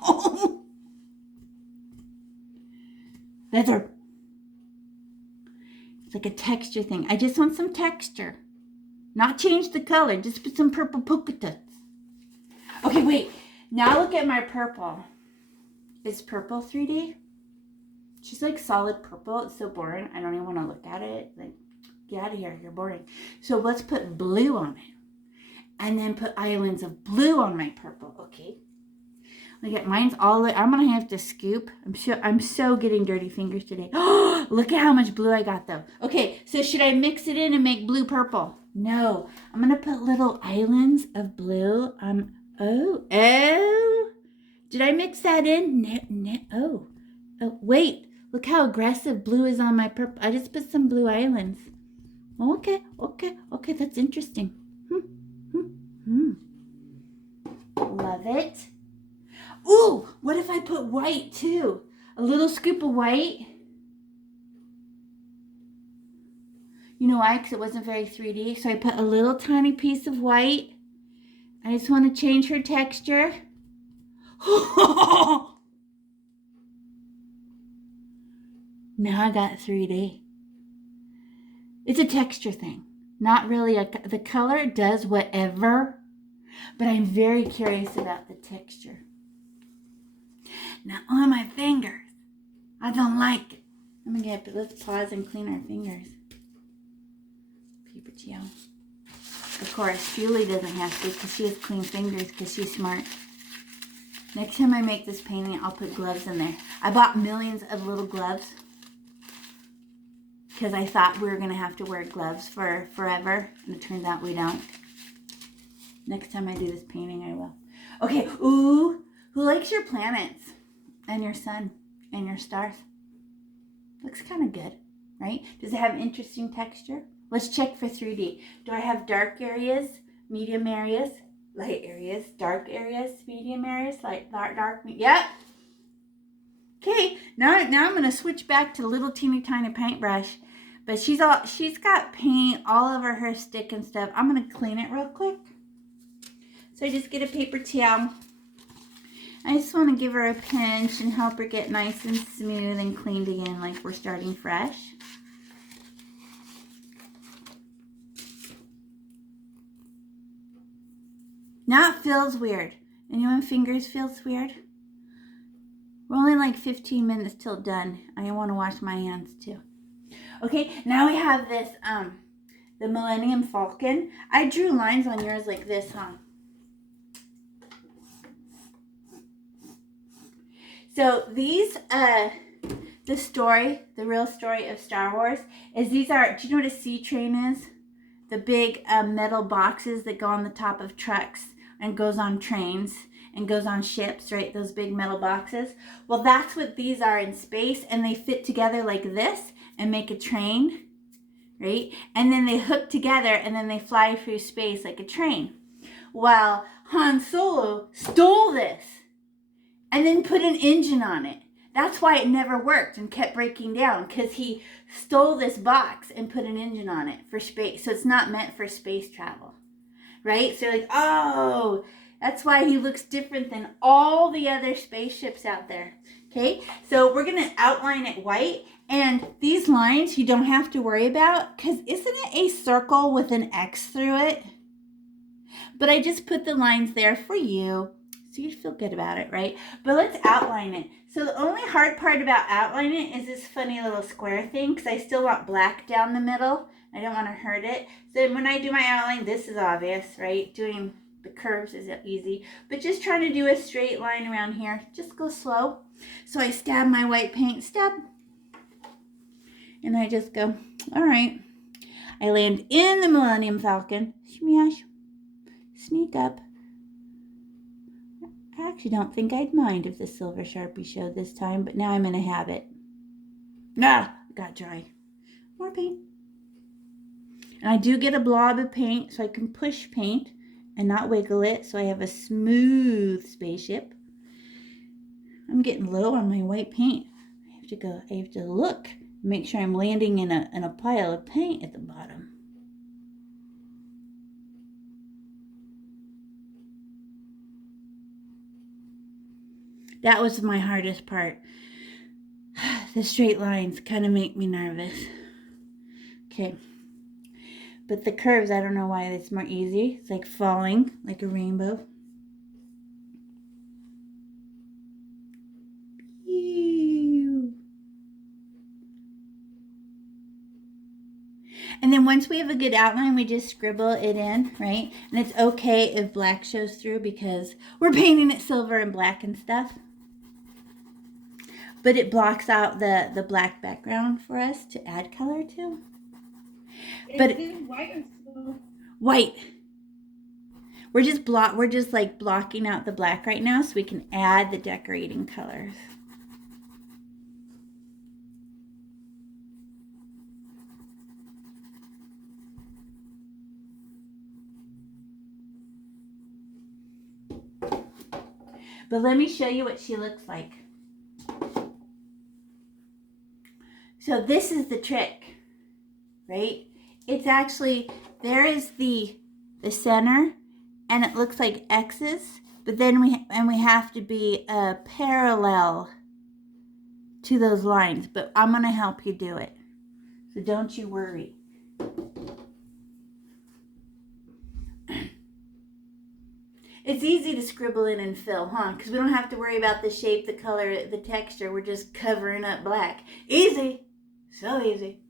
Oh. Leather. It's like a texture thing. I just want some texture. Not change the color. Just put some purple polka dots. Okay, wait. Now look at my purple. Is purple 3D? She's like solid purple. It's so boring. I don't even want to look at it. Like, get out of here. You're boring. So let's put blue on it. And then put islands of blue on my purple. Okay. Look at mine's all. I'm going to have to scoop. I'm so getting dirty fingers today. Oh, look at how much blue I got though. Okay. So should I mix it in and make blue purple? No. I'm going to put little islands of blue. Oh. Did I mix that in? Oh, wait. Look how aggressive blue is on my purple. I just put some blue islands. Okay. That's interesting. Love it. Ooh, what if I put white too? A little scoop of white. You know why? Because it wasn't very 3D. So I put a little tiny piece of white. I just want to change her texture. Now I got 3D. It's a texture thing. Not really the color does whatever, but I'm very curious about the texture. Now on my fingers, I don't like it. Let's pause and clean our fingers. Paper towel. Of course, Julie doesn't have to because she has clean fingers because she's smart. Next time I make this painting, I'll put gloves in there. I bought millions of little gloves because I thought we were going to have to wear gloves for forever, and it turns out we don't. Next time I do this painting, I will. Okay, ooh, who likes your planets and your sun and your stars? Looks kind of good, right? Does it have interesting texture? Let's check for 3D. Do I have dark areas, medium areas, light areas, dark areas, medium areas, light, dark, yep. Okay, now I'm going to switch back to the little teeny tiny paintbrush. But she's got paint all over her stick and stuff. I'm going to clean it real quick. So I just get a paper towel I just want to give her a pinch and help her get nice and smooth and cleaned again, like we're starting fresh. Now it feels weird. Anyone fingers feels weird? We're only like 15 minutes till done. I want to wash my hands too. Okay, now we have this, the Millennium Falcon. I drew lines on yours like this, huh? So these, the real story of Star Wars is these are, do you know what a C train is? The big metal boxes that go on the top of trucks and goes on trains and goes on ships, right? Those big metal boxes. Well, that's what these are in space, and they fit together like this and make a train, right? And then they hook together and then they fly through space like a train. Well, Han Solo stole this and then put an engine on it. That's why it never worked and kept breaking down, because he stole this box and put an engine on it for space. So it's not meant for space travel, right? So you're like, oh, that's why he looks different than all the other spaceships out there. Okay, so we're going to outline it white. And these lines you don't have to worry about, because isn't it a circle with an X through it? But I just put the lines there for you, so you feel good about it, right? But let's outline it. So the only hard part about outlining it is this funny little square thing, because I still want black down the middle. I don't want to hurt it. So when I do my outline, this is obvious, right? Doing the curves is easy. But just trying to do a straight line around here, just go slow. So I stab my white paint, stab. And I just go, all right. I land in the Millennium Falcon. Smash. Sneak up. I actually don't think I'd mind if the silver Sharpie showed this time, but now I'm in a habit. Ah, got dry. More paint. And I do get a blob of paint, so I can push paint and not wiggle it, so I have a smooth spaceship. I'm getting low on my white paint. I have to look, make sure I'm landing in a pile of paint at the bottom. That was my hardest part. The straight lines kind of make me nervous. Okay. But the curves, I don't know why it's more easy. It's like falling, like a rainbow. And then once we have a good outline, we just scribble it in, right? And it's okay if black shows through because we're painting it silver and black and stuff. But it blocks out the black background for us to add color to. But is it white or silver? White. We're just like blocking out the black right now so we can add the decorating colors. But let me show you what she looks like. So this is the trick, right? It's actually, there is the center, and it looks like X's, but then we have to be parallel to those lines. But I'm gonna help you do it, so don't you worry. It's easy to scribble in and fill, huh? Because we don't have to worry about the shape, the color, the texture. We're just covering up black. Easy. So easy.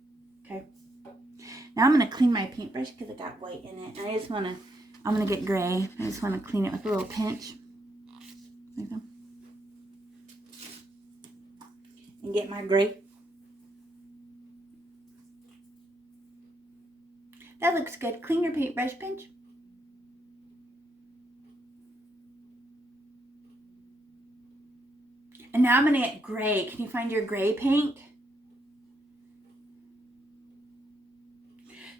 Okay. Now I'm going to clean my paintbrush because it got white in it. And I'm going to get gray. I just want to clean it with a little pinch. Like that. And get my gray. That looks good. Clean your paintbrush, pinch. And now I'm going to get gray. Can you find your gray paint?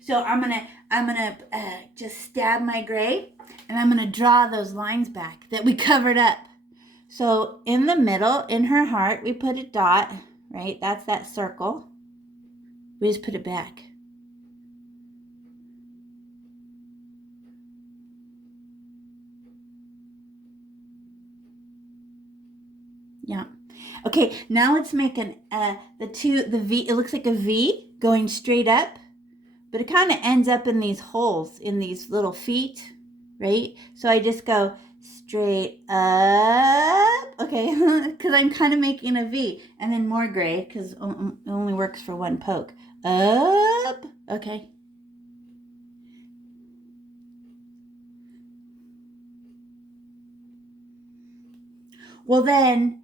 So I'm gonna just stab my gray, and I'm gonna draw those lines back that we covered up. So in the middle, in her heart, we put a dot, right? That's that circle. We just put it back. Yeah. Okay, now let's make the V. It looks like a V going straight up, but it kind of ends up in these holes in these little feet, right? So I just go straight up, okay, because I'm kind of making a V, and then more gray because it only works for one poke. Up, okay. Well then,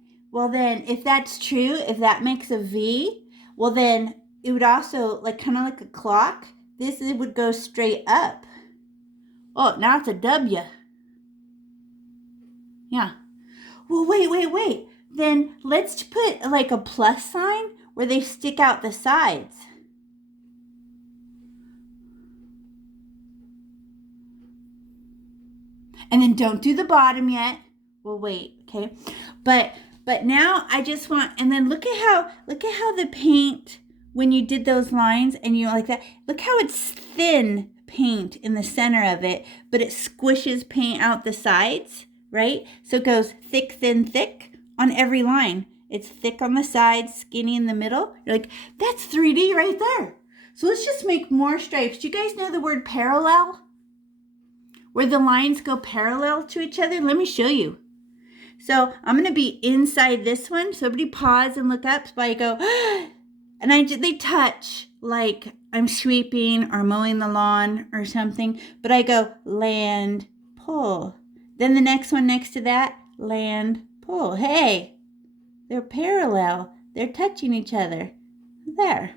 if that's true, if that makes a V, well then it would also like kind of like a clock. It would go straight up. Oh, now it's a W. Yeah. Well, wait. Then let's put like a plus sign where they stick out the sides. And then don't do the bottom yet. We'll wait, okay? But now I just want, and then look at how the paint, when you did those lines and you like that, look how it's thin paint in the center of it, but it squishes paint out the sides, right? So it goes thick, thin, thick on every line. It's thick on the sides, skinny in the middle. You're like, that's 3D right there. So let's just make more stripes. Do you guys know the word parallel? Where the lines go parallel to each other? Let me show you. So I'm going to be inside this one. So everybody pause and look up. So I go, and they touch like I'm sweeping or mowing the lawn or something. But I go land, pull. Then the next one next to that, land, pull. Hey, they're parallel. They're touching each other. There.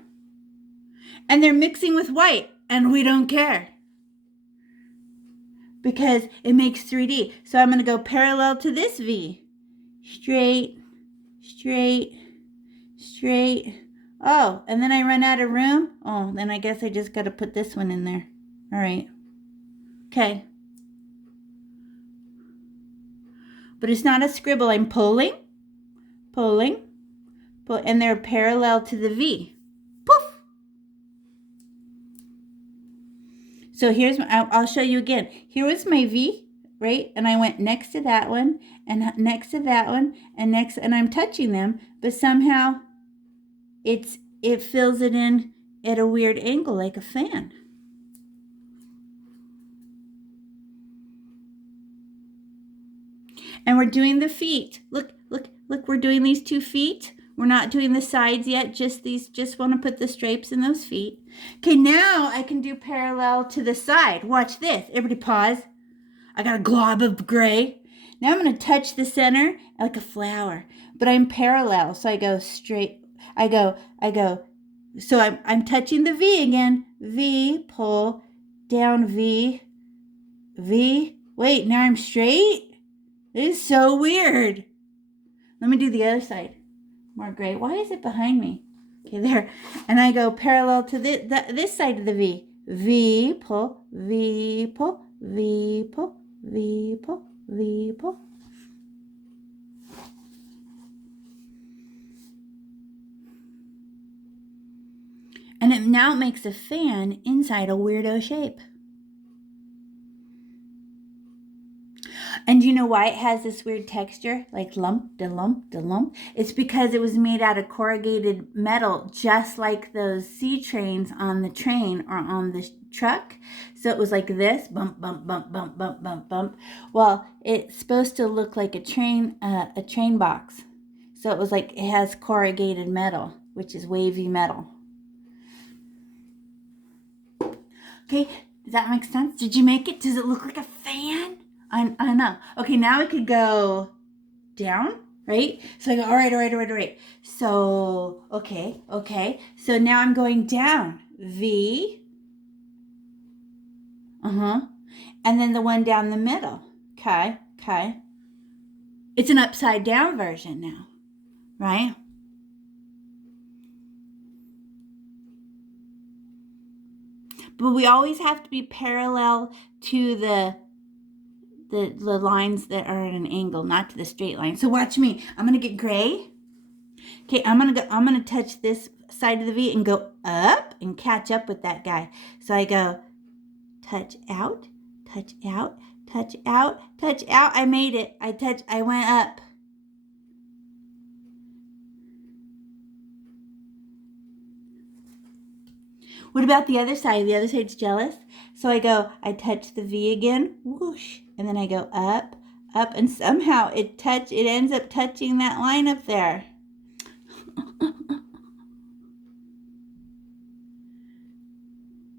And they're mixing with white. And we don't care. Because it makes 3D. So I'm going to go parallel to this V. Straight, straight, straight. Oh, and then I run out of room. Oh, then I guess I just got to put this one in there. All right. Okay. But it's not a scribble. I'm pulling, and they're parallel to the V. Poof. So I'll show you again. Here was my V, right? And I went next to that one, and next to that one, and next, and I'm touching them, but somehow it fills it in at a weird angle like a fan. And we're doing the feet. Look, we're doing these 2 feet. We're not doing the sides yet, just want to put the stripes in those feet. Okay, now I can do parallel to the side. Watch this. Everybody pause. I got a glob of gray. Now I'm going to touch the center like a flower, but I'm parallel. So I go straight. I go. So I'm touching the V again. V, pull, down V, V. Wait, now I'm straight? This is so weird. Let me do the other side. More gray. Why is it behind me? Okay, there. And I go parallel to this side of the V. V, pull, V, pull, V, pull, V, pull, V, pull. And now it makes a fan inside a weirdo shape. And do you know why it has this weird texture? Like lump, da lump, da lump. It's because it was made out of corrugated metal, just like those C trains on the train or on the truck. So it was like this, bump, bump, bump, bump, bump, bump, bump. Well, it's supposed to look like a train box. So it was like it has corrugated metal, which is wavy metal. Okay, does that make sense? Did you make it? Does it look like a fan? I know. Okay, now I could go down, right? So I go, all right. So, okay. So now I'm going down. V. And then the one down the middle. Okay. It's an upside down version now, right? But we always have to be parallel to the lines that are at an angle, not to the straight line. So watch me. I'm going to get gray. Okay, I'm going to touch this side of the V and go up and catch up with that guy. So I go touch out, touch out, touch out, touch out. I made it. I went up. What about the other side? The other side's jealous. So I touch the V again, whoosh, and then I go up, up, and somehow it ends up touching that line up there.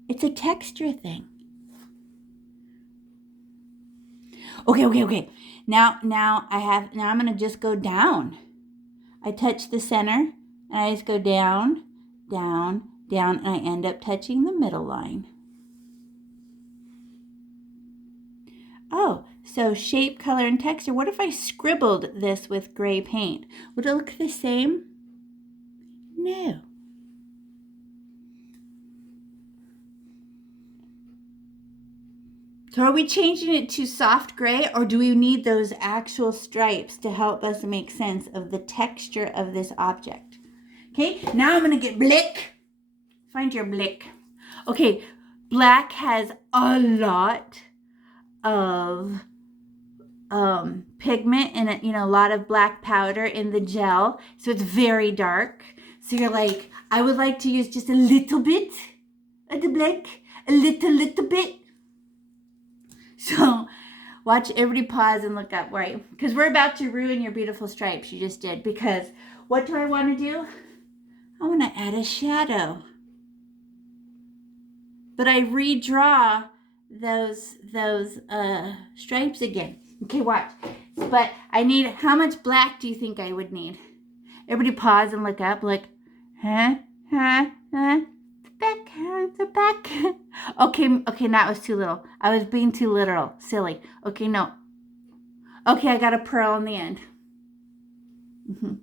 It's a texture thing. Okay. Now I'm gonna just go down. I touch the center and I just go down, down, down, and I end up touching the middle line. Oh, so shape, color, and texture. What if I scribbled this with gray paint? Would it look the same? No. So are we changing it to soft gray, or do we need those actual stripes to help us make sense of the texture of this object? Okay, now I'm gonna get black. Find your black. Okay, black has a lot of pigment and a lot of black powder in the gel, so it's very dark. So you're like, I would like to use just a little bit of the black, a little bit. So watch, everybody pause and look up, right? Because we're about to ruin your beautiful stripes you just did. Because what do I want to do? I want to add a shadow. But I redraw those stripes again. Okay, watch. But I need, how much black do you think I would need? Everybody pause and look up, like, huh? The back. Okay, that was too little. I was being too literal. Silly. Okay, no. Okay, I got a pearl in the end. Mm-hmm.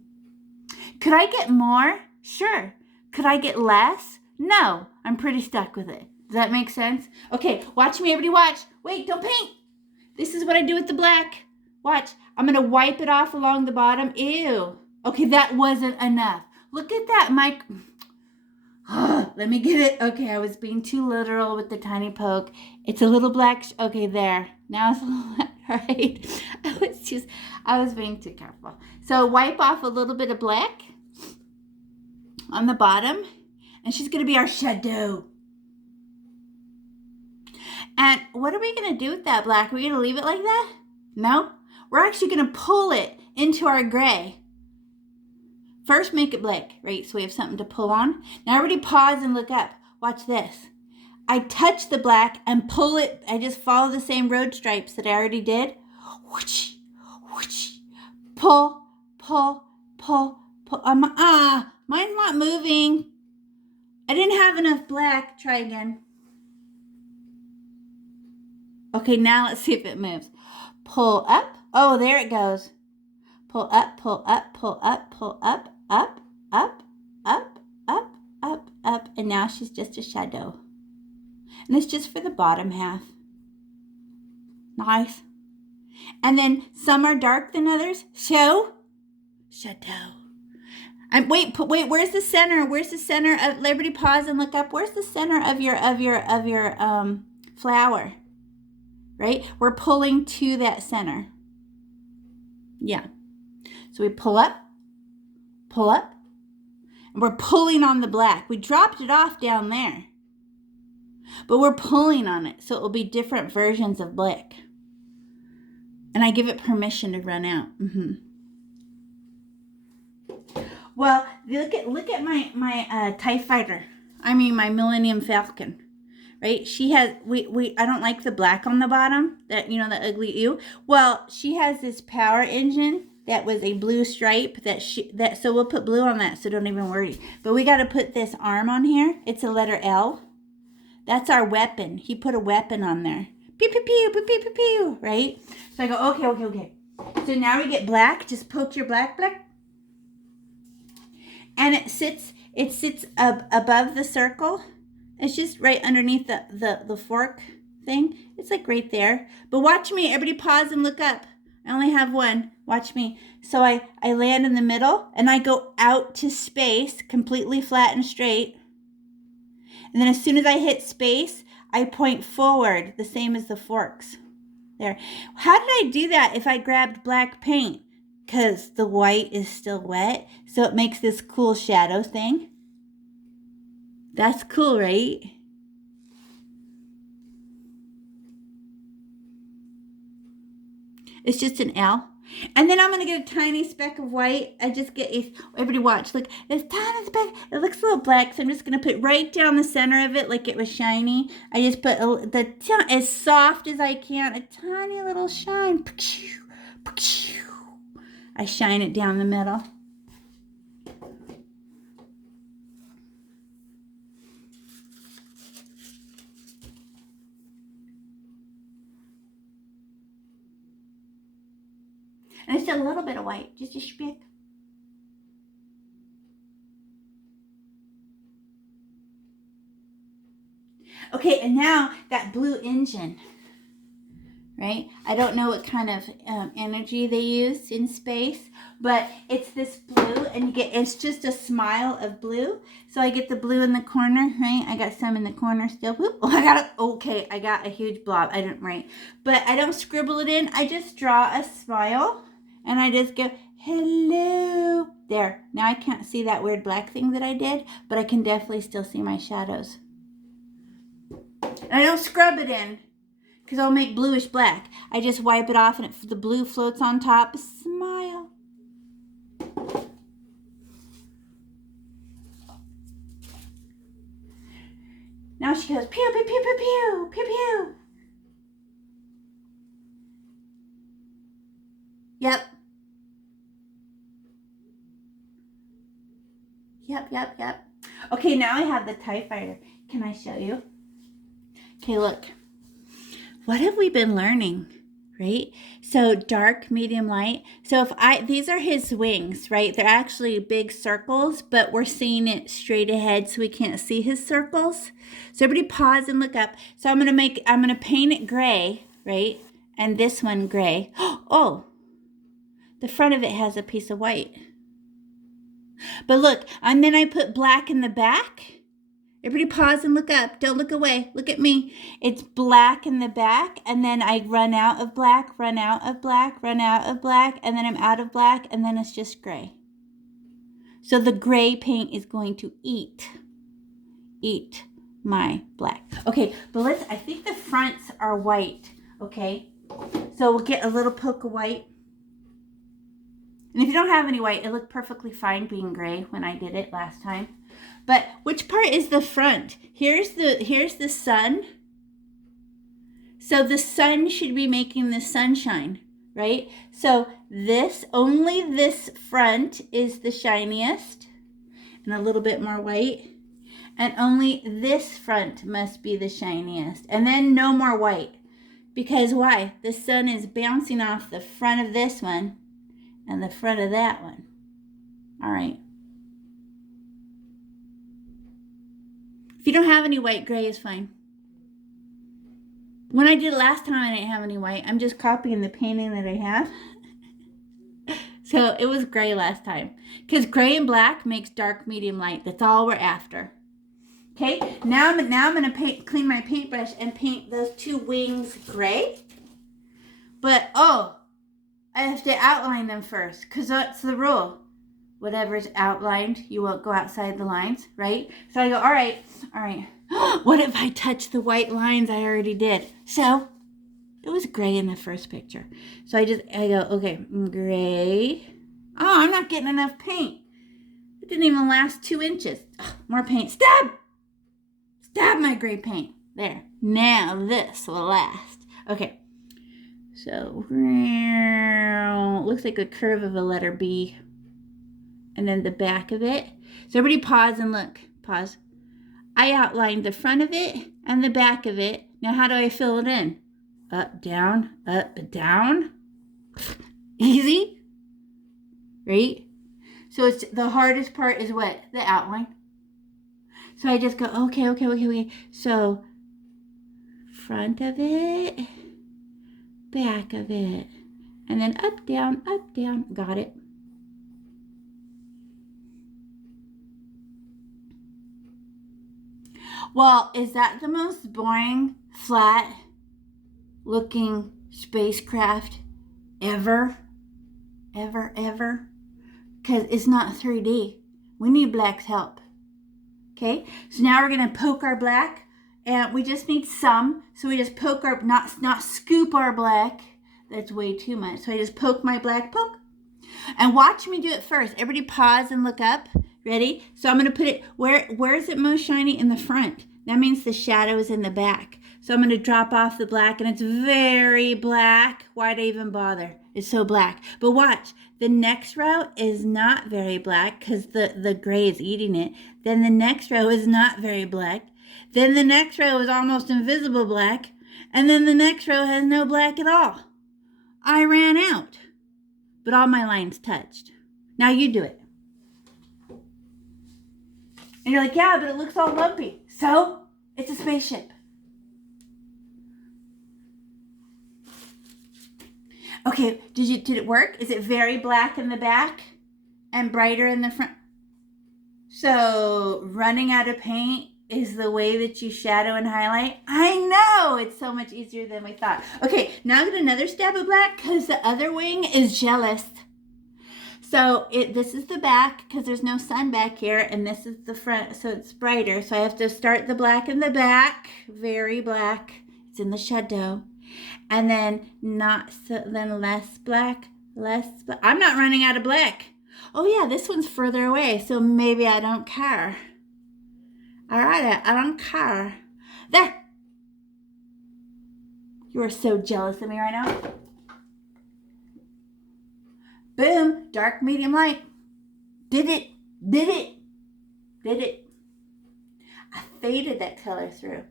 Could I get more? Sure. Could I get less? No. I'm pretty stuck with it. Does that make sense? Okay, watch me, everybody watch. Wait, don't paint. This is what I do with the black. Watch. I'm going to wipe it off along the bottom. Ew. Okay, that wasn't enough. Look at that, Mike. Let me get it. Okay, I was being too literal with the tiny poke. It's a little black. Okay, there. Now it's a little black, right? I was being too careful. So wipe off a little bit of black on the bottom, and she's going to be our shadow. And what are we going to do with that black? Are we going to leave it like that? No. We're actually going to pull it into our gray. First, make it black, right? So we have something to pull on. Now, everybody pause and look up. Watch this. I touch the black and pull it. I just follow the same road stripes that I already did. Whoosh, whoosh. Pull, pull, pull, pull. Mine's not moving. I didn't have enough black. Try again. Okay, now let's see if it moves. Pull up. Oh, there it goes. Pull up, pull up, pull up, pull up, up, up, up, up, up, up. And now she's just a shadow. And it's just for the bottom half. Nice. And then some are dark than others. Shadow. And wait, where's the center? Where's the center of, everybody pause and look up. Where's the center of your flower? Right? We're pulling to that center. Yeah. So we pull up, and we're pulling on the black. We dropped it off down there, but we're pulling on it, so it will be different versions of black. And I give it permission to run out. Mm-hmm. Well, look at my TIE fighter. I mean my Millennium Falcon. Right? She has I don't like the black on the bottom, that the ugly ew. Well, she has this power engine that was a blue stripe so we'll put blue on that, so don't even worry. But we got to put this arm on here. It's a letter L. That's our weapon. He put a weapon on there. Pew pew pew pew pew pew pew, right? So I go, okay. So now we get black. Just poke your black. And it sits above the circle. It's just right underneath the fork thing. It's like right there. But watch me. Everybody pause and look up. I only have one. Watch me. So I land in the middle and I go out to space, completely flat and straight. And then as soon as I hit space, I point forward, the same as the forks. There. How did I do that if I grabbed black paint? Because the white is still wet. So it makes this cool shadow thing. That's cool, right? It's just an L. And then I'm going to get a tiny speck of white. I just get everybody watch. Look, this tiny speck. It looks a little black, so I'm just going to put right down the center of it like it was shiny. I just put as soft as I can, a tiny little shine. I shine it down the middle. And it's just a little bit of white, just a speck. Okay, and now that blue engine, right? I don't know what kind of energy they use in space, but it's this blue, and it's just a smile of blue. So I get the blue in the corner, right? I got some in the corner still. Whoop. Oh, I got a huge blob. I didn't write, but I don't scribble it in. I just draw a smile, and I just go, hello. There. Now I can't see that weird black thing that I did, but I can definitely still see my shadows. And I don't scrub it in, because I'll make bluish black. I just wipe it off, and the blue floats on top. Smile. Now she goes, pew, pew, pew, pew, pew, pew, pew. Yep. Yep. Okay, now I have the TIE Fighter. Can I show you? Okay, look. What have we been learning, right? So dark, medium, light. So these are his wings, right? They're actually big circles, but we're seeing it straight ahead, so we can't see his circles. So everybody pause and look up. So I'm gonna paint it gray, right? And this one gray. Oh, the front of it has a piece of white. But look, and then I put black in the back. Everybody pause and look up. Don't look away. Look at me. It's black in the back, and then I run out of black, run out of black, run out of black, and then I'm out of black, and then it's just gray. So the gray paint is going to eat my black. Okay, but I think the fronts are white, okay? So we'll get a little poke of white. And if you don't have any white, it looked perfectly fine being gray when I did it last time. But which part is the front? Here's the sun. So the sun should be making the sunshine, right? So only this front is the shiniest, and a little bit more white. And only this front must be the shiniest. And then no more white. Because why? The sun is bouncing off the front of this one and the front of that one. All right. If you don't have any white, gray is fine. When I did it last time, I didn't have any white. I'm just copying the painting that I have. So it was gray last time. Because gray and black makes dark, medium, light. That's all we're after. Okay, now I'm going to clean my paintbrush and paint those two wings gray. But, I have to outline them first, because that's the rule. Whatever's outlined, you won't go outside the lines, right? So I go, all right. What if I touch the white lines I already did? So it was gray in the first picture. So I go, okay, gray. Oh, I'm not getting enough paint. It didn't even last 2 inches. More paint. Stab my gray paint. There. Now this will last. Okay. So, looks like a curve of a letter B. And then the back of it. So everybody pause and look. Pause. I outlined the front of it and the back of it. Now how do I fill it in? Up, down, down. Easy. Right? So the hardest part is what? The outline. So I just go, okay. So front of it, back of it, and then up, down. Got it. Well, is that the most boring, flat looking spacecraft ever? Because it's not 3D. We need Black's help. Okay, so now we're gonna poke our black, and we just need some. So we just poke our, not scoop our black. That's way too much. So I just poke my black, poke. And watch me do it first. Everybody pause and look up. Ready? So I'm gonna put it, where is it most shiny? In the front. That means the shadow is in the back. So I'm gonna drop off the black, and it's very black. Why'd I even bother? It's so black. But watch, the next row is not very black because the gray is eating it. Then the next row is not very black. Then the next row is almost invisible black. And then the next row has no black at all. I ran out, but all my lines touched. Now you do it. And you're like, yeah, but it looks all lumpy. So, it's a spaceship. Okay, did it work? Is it very black in the back and brighter in the front? So, running out of paint is the way that you shadow and highlight? I know! It's so much easier than we thought. Okay, now get another stab of black because the other wing is jealous. So this is the back because there's no sun back here, and this is the front, so it's brighter. So I have to start the black in the back, very black. It's in the shadow. And then less black, less black. I'm not running out of black. Oh yeah, this one's further away, so maybe I don't care. All right, I don't care. There. You are so jealous of me right now. Boom, dark, medium, light. Did it. I faded that color through.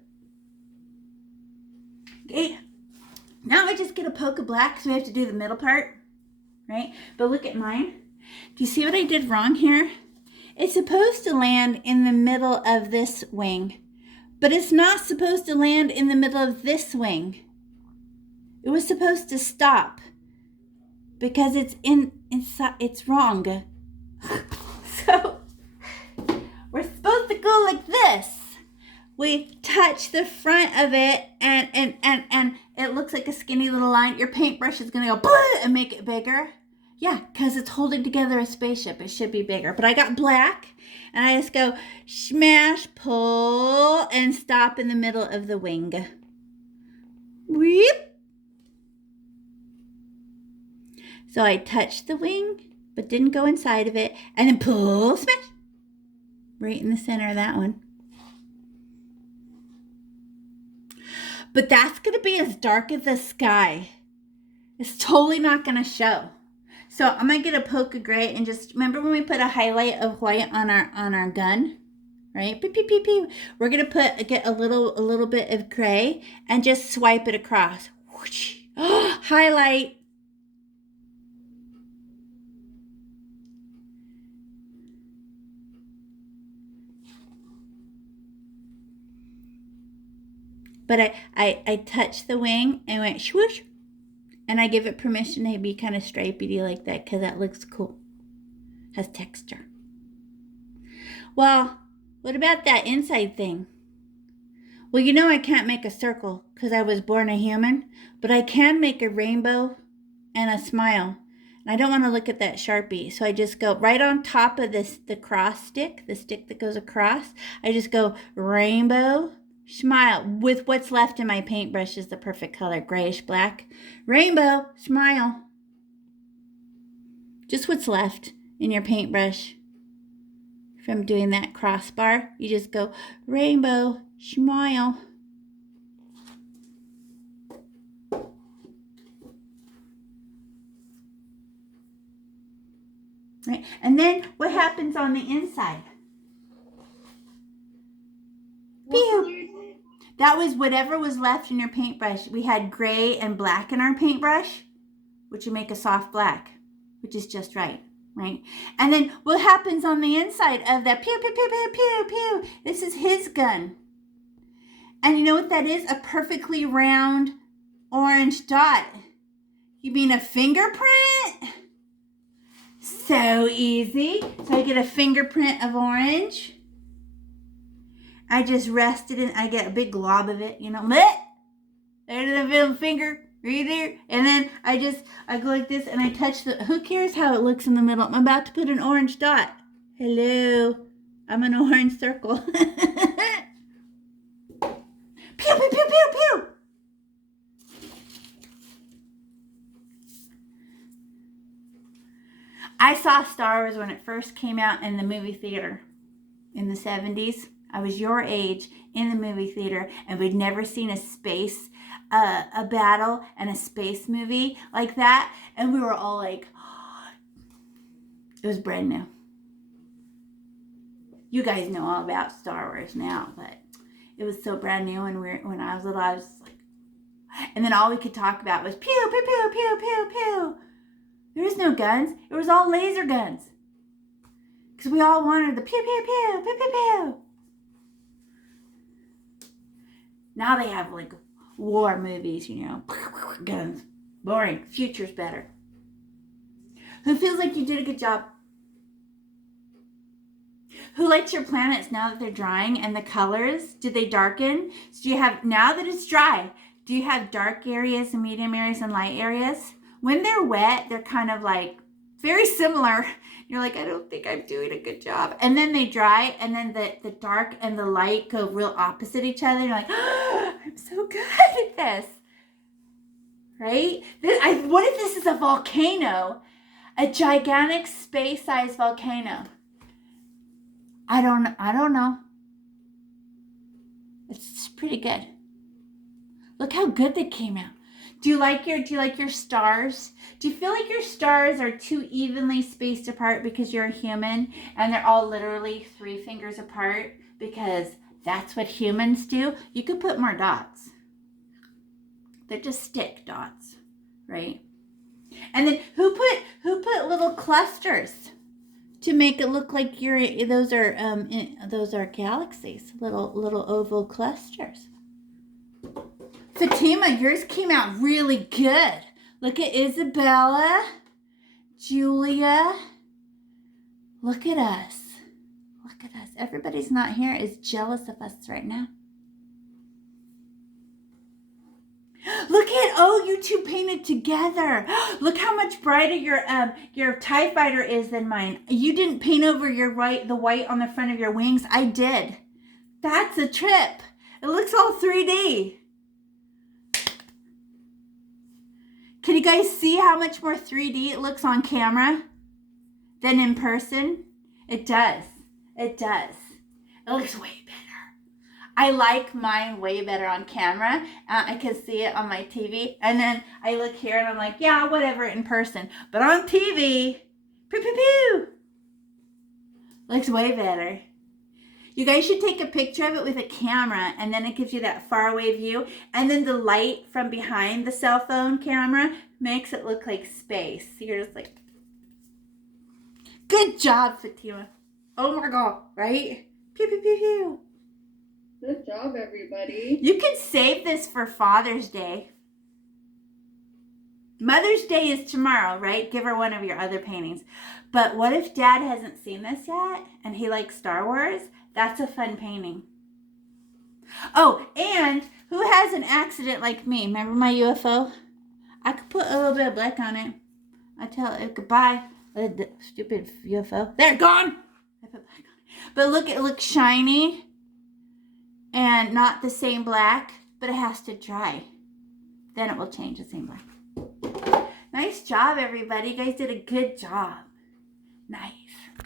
Okay, now I just get a poke of black, so we have to do the middle part, right? But look at mine. Do you see what I did wrong here? It's supposed to land in the middle of this wing, but it's not supposed to land in the middle of this wing. It was supposed to stop because it's inside. It's wrong. So we're supposed to go like this. We touch the front of it, and it looks like a skinny little line. Your paintbrush is gonna go and make it bigger. Yeah, because it's holding together a spaceship. It should be bigger. But I got black, and I just go smash, pull, and stop in the middle of the wing. Weep. So I touched the wing, but didn't go inside of it, and then pull, smash. Right in the center of that one. But that's going to be as dark as the sky. It's totally not going to show. So I'm going to get a poke of gray, and just remember when we put a highlight of white on our gun, right? Pew, pew, pew, pew. We're going to get a little bit of gray and just swipe it across. Whoosh. Highlight. But I touched the wing and went swoosh. And I give it permission to be kind of stripey like that because that looks cool. Has texture. Well, what about that inside thing? Well, you know I can't make a circle because I was born a human, but I can make a rainbow and a smile. And I don't want to look at that Sharpie, so I just go right on top of the cross stick, the stick that goes across. I just go rainbow, smile, with what's left in my paintbrush is the perfect color, grayish black. Rainbow, smile. Just what's left in your paintbrush from doing that crossbar. You just go rainbow, smile. Right? And then what happens on the inside? Pew! That was whatever was left in your paintbrush. We had gray and black in our paintbrush, which would make a soft black, which is just right, right? And then what happens on the inside of that? Pew, pew, pew, pew, pew, pew. This is his gun. And you know what that is? A perfectly round orange dot. You mean a fingerprint? So easy. So I get a fingerprint of orange. I just rest it in. I get a big glob of it, you know. There's the little finger right there. And then I go like this and I touch the, who cares how it looks in the middle? I'm about to put an orange dot. Hello. I'm an orange circle. Pew, pew, pew, pew, pew. I saw Star Wars when it first came out in the movie theater in the 70s. I was your age in the movie theater, and we'd never seen a space, a battle and a space movie like that. And we were all like, oh, it was brand new. You guys know all about Star Wars now, but it was so brand new. And when I was little, I was like, and then all we could talk about was pew, pew, pew, pew, pew, pew. There was no guns. It was all laser guns. Because we all wanted the pew, pew, pew, pew, pew, pew. Now they have like war movies, you know, guns. Boring. Future's better. Who feels like you did a good job? Who likes your planets now that they're drying and the colors? Did they darken? So do you have, now that it's dry, do you have dark areas and medium areas and light areas? When they're wet, they're kind of like very similar. You're like, I don't think I'm doing a good job. And then they dry, and then the dark and the light go real opposite each other. You're like, oh, I'm so good at this. Right? What if this is a volcano? A gigantic space-sized volcano. I don't know. It's pretty good. Look how good they came out. Do you like your stars? Do you feel like your stars are too evenly spaced apart because you're a human and they're all literally 3 fingers apart because that's what humans do? You could put more dots. They're just stick dots, right? And then who put little clusters to make it look like those are galaxies, little oval clusters. Fatima, yours came out really good. Look at Isabella, Julia. Look at us. Look at us. Everybody's not here is jealous of us right now. Look at, oh, you two painted together. Look how much brighter your TIE fighter is than mine. You didn't paint over the white on the front of your wings. I did. That's a trip. It looks all 3D. Can you guys see how much more 3D it looks on camera than in person? It does. It does. It looks way better. I like mine way better on camera. I can see it on my TV. And then I look here and I'm like, yeah, whatever in person. But on TV, pew, pew, pew. Looks way better. You guys should take a picture of it with a camera, and then it gives you that faraway view. And then the light from behind the cell phone camera makes it look like space. So you're just like, good job, Fatima. Oh my God, right? Pew, pew, pew, pew. Good job, everybody. You could save this for Father's Day. Mother's Day is tomorrow, right? Give her one of your other paintings. But what if Dad hasn't seen this yet and he likes Star Wars? That's a fun painting. Oh, and who has an accident like me? Remember my UFO? I could put a little bit of black on it. I tell it goodbye. The stupid UFO. They're gone. I put black on it. But look, it looks shiny and not the same black, but it has to dry. Then it will change the same black. Nice job, everybody. You guys did a good job. Nice.